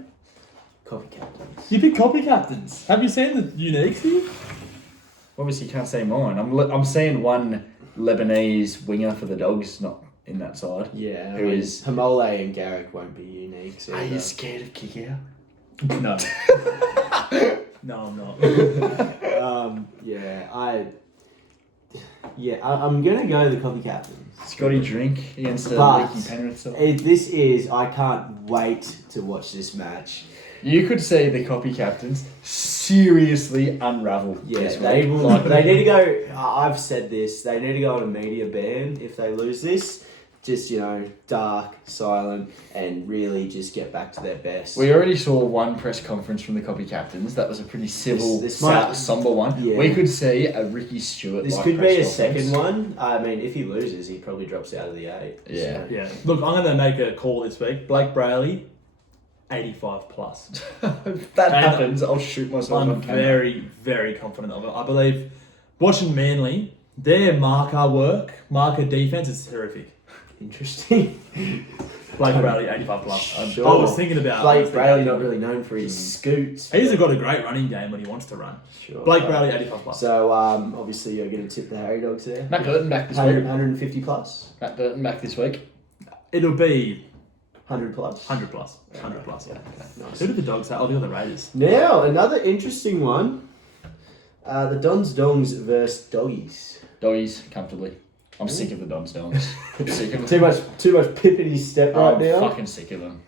Copy Captains. You pick copy captains. Have you seen the uniques here? obviously you can't say mine. I'm seeing one Lebanese winger for the Dogs, not in that side. Yeah, Who is- Hamole and Garrick won't be unique. So Are you scared of kick out? No. No, I'm not. I'm gonna go the Copy Captains. Scotty Drink against the But- leaky Penrith side. I can't wait to watch this match. You could see the copy captains seriously unravel. Yeah, this they week. will. Like, They need to go. I've said this. They need to go on a media ban if they lose this. Just dark, silent, and really just get back to their best. we already saw one press conference from the copy captains. That was a pretty civil, This sad, might- somber one. yeah. We could see a Ricky Stewart. This could be a second one. I mean, if he loses, he probably drops out of the 8. Yeah. Yeah. Look, I'm going to make a call this week. Blake Brayley, 85 plus. If that And happens, I'll shoot myself I'm on camera. very, very confident of it. I believe watching Manly, their marker defense is terrific. Interesting. Blake Brayley, 85 plus. Sure. I was thinking about Blake I was Brayley thinking- not really known for his scoots. He's got a great running game when he wants to run. Sure. Blake Brayley, 85 plus. So obviously you're going to tip the Harry Dogs there. Matt Burton back this 100, week. 150 plus, Matt Burton back this week. It'll be 100 plus. 100 plus. 100 plus, yeah. Nice. Who did the Dogs have? Oh, they got the Raiders. Now another interesting one. The Dons Dongs versus Doggies. Doggies, comfortably. I'm sick of the Dons Dongs. I'm sick of Too much pip in his step right I'm now. fucking sick of them.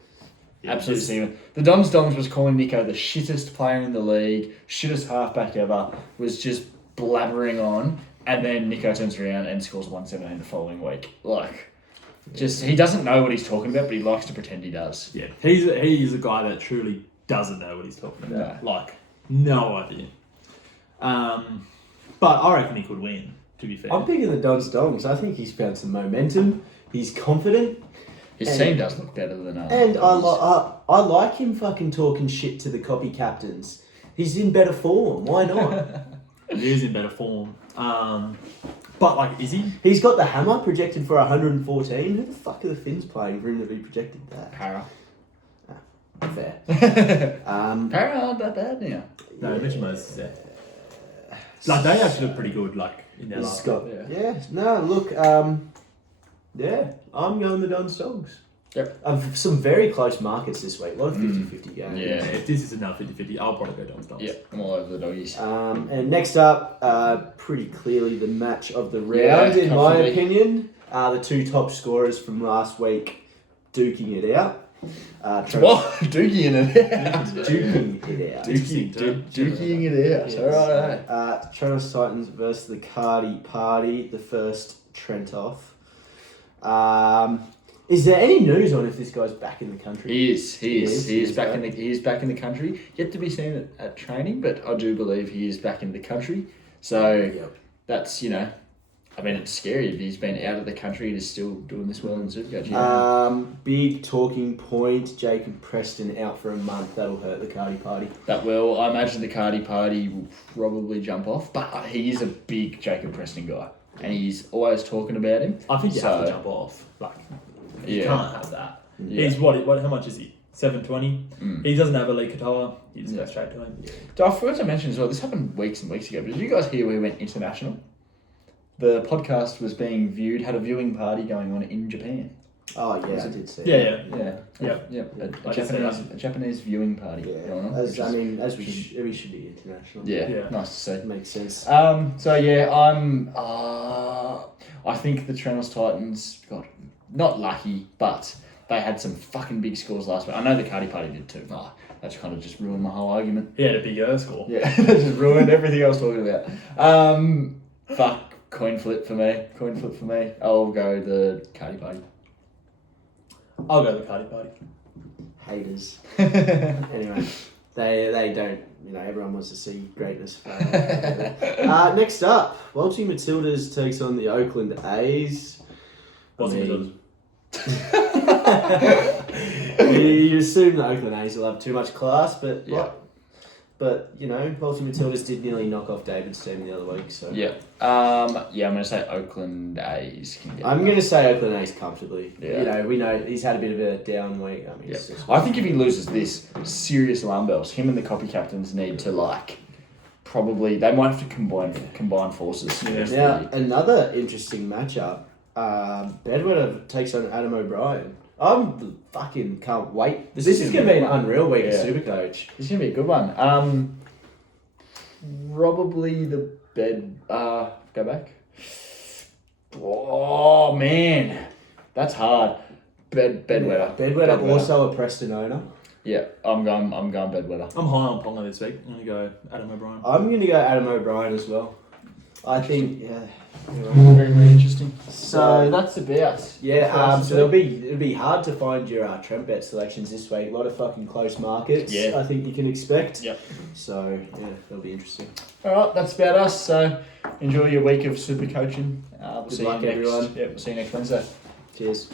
Absolutely sick of them. The Dons Dongs was calling Nico the shittest player in the league, shittest halfback ever, was just blabbering on, and then Nico turns around and scores 117 the following week. Like, just, he doesn't know what he's talking about, but he likes to pretend he does. Yeah, he's a guy that truly doesn't know what he's talking about. Like, no idea. But I reckon he could win, to be fair. I'm picking the Dons Dongs. I think he's found some momentum. He's confident. His And- team does look better than ours. And I like him fucking talking shit to the copy captains. He's in better form. Why not? He is in better form. But, like, is he? He's got the hammer projected for 114. Who the fuck are the Finns playing for him to be projected that? Para. Fair. Para aren't that bad now. No, Mitch Moses is there. Like, they actually look pretty good, like, in their He's last got, game. yeah. No, look. Yeah, I'm going the Dons Dogs. Yep. Some very close markets this week. A lot of 50-50 games. Yeah. If this is enough 50-50, I'll probably go Dons. Yeah, I'm all over the Doggies. And next up, pretty clearly the match of the round, Yeah, in my comfortably. opinion. The two top scorers from last week duking it out. What? Dookie in it out. Duking it out. Dookie it out. Yes. Alright. Toronto Titans versus the Cardi Party, the first Trent off. Is there any news on if this guy's back in the country? He is back back. he is back in the country. Yet to be seen at training, but I do believe he is back in the country. So Yep. that's, I mean, it's scary if he's been out of the country and is still doing this well in Supercoach. Big talking point, Jacob Preston out for a month. That'll hurt the Cardi Party. That will, I imagine the Cardi Party will probably jump off, but he is a big Jacob Preston guy, and he's always talking about him. I think you have So- to jump off. Like, you Yeah. can't have that. Yeah. He's what? How much is he? 720. He doesn't have a league guitar. You just go Yeah. straight to him. I forgot to mention as well, this happened weeks and weeks ago, but did you guys hear we went international? The podcast was being viewed, had a viewing party going on in Japan. Oh yeah, I did see. Yeah, that. yeah. Yeah. Yeah. A Japanese viewing party Yeah. going on. As which I is- mean, as which is- we should be international. yeah, Yeah. nice to see. Makes sense. So yeah, I think the Toronto Titans got not lucky, but they had some fucking big scores last week. I know the Cardi Party did too. That's kind of just ruined my whole argument. He had a big Earth score. Yeah, that just ruined everything I was talking about. Fuck, coin flip for me. I'll go the Cardi Party. I'll go the Cardi Party. Haters. Anyway, they don't. Everyone wants to see greatness. Next up, Welching Matildas takes on the Oakland A's. What's I the mean, you assume the Oakland A's will have too much class, but Yeah. Welching Matildas did nearly knock off David's team the other week. So Yeah. I'm going to say Oakland A's can get I'm that. going to say Oakland A's comfortably. Yeah. We know he's had a bit of a down week. I mean, Yeah. it's just- I think if he loses this, serious alarm bells. Him and the copy captains need to probably they might have to combine forces. Yeah. Now another interesting matchup. Bedwetter takes on Adam O'Brien. I'm fucking can't wait. This is going to be an unreal week of Yeah. Supercoach. It's gonna be a good one. Probably the bed. Go back. Oh man, that's hard. Bedwetter. Bedwetter also a Preston owner. Yeah, I'm going Bedwetter. I'm high on Ponga this week. I'm going to go Adam O'Brien. I'm going to go Adam O'Brien as well. I think, yeah. Very, very interesting. So that's about. Yeah, so it'll be hard to find your Trent bet selections this week. A lot of fucking close markets. Yeah. I think you can expect. Yep. So yeah, that'll be interesting. All right, that's about us. So enjoy your week of super coaching. We'll Good see luck, you next. everyone. Yeah, we'll see you next Wednesday. Cheers.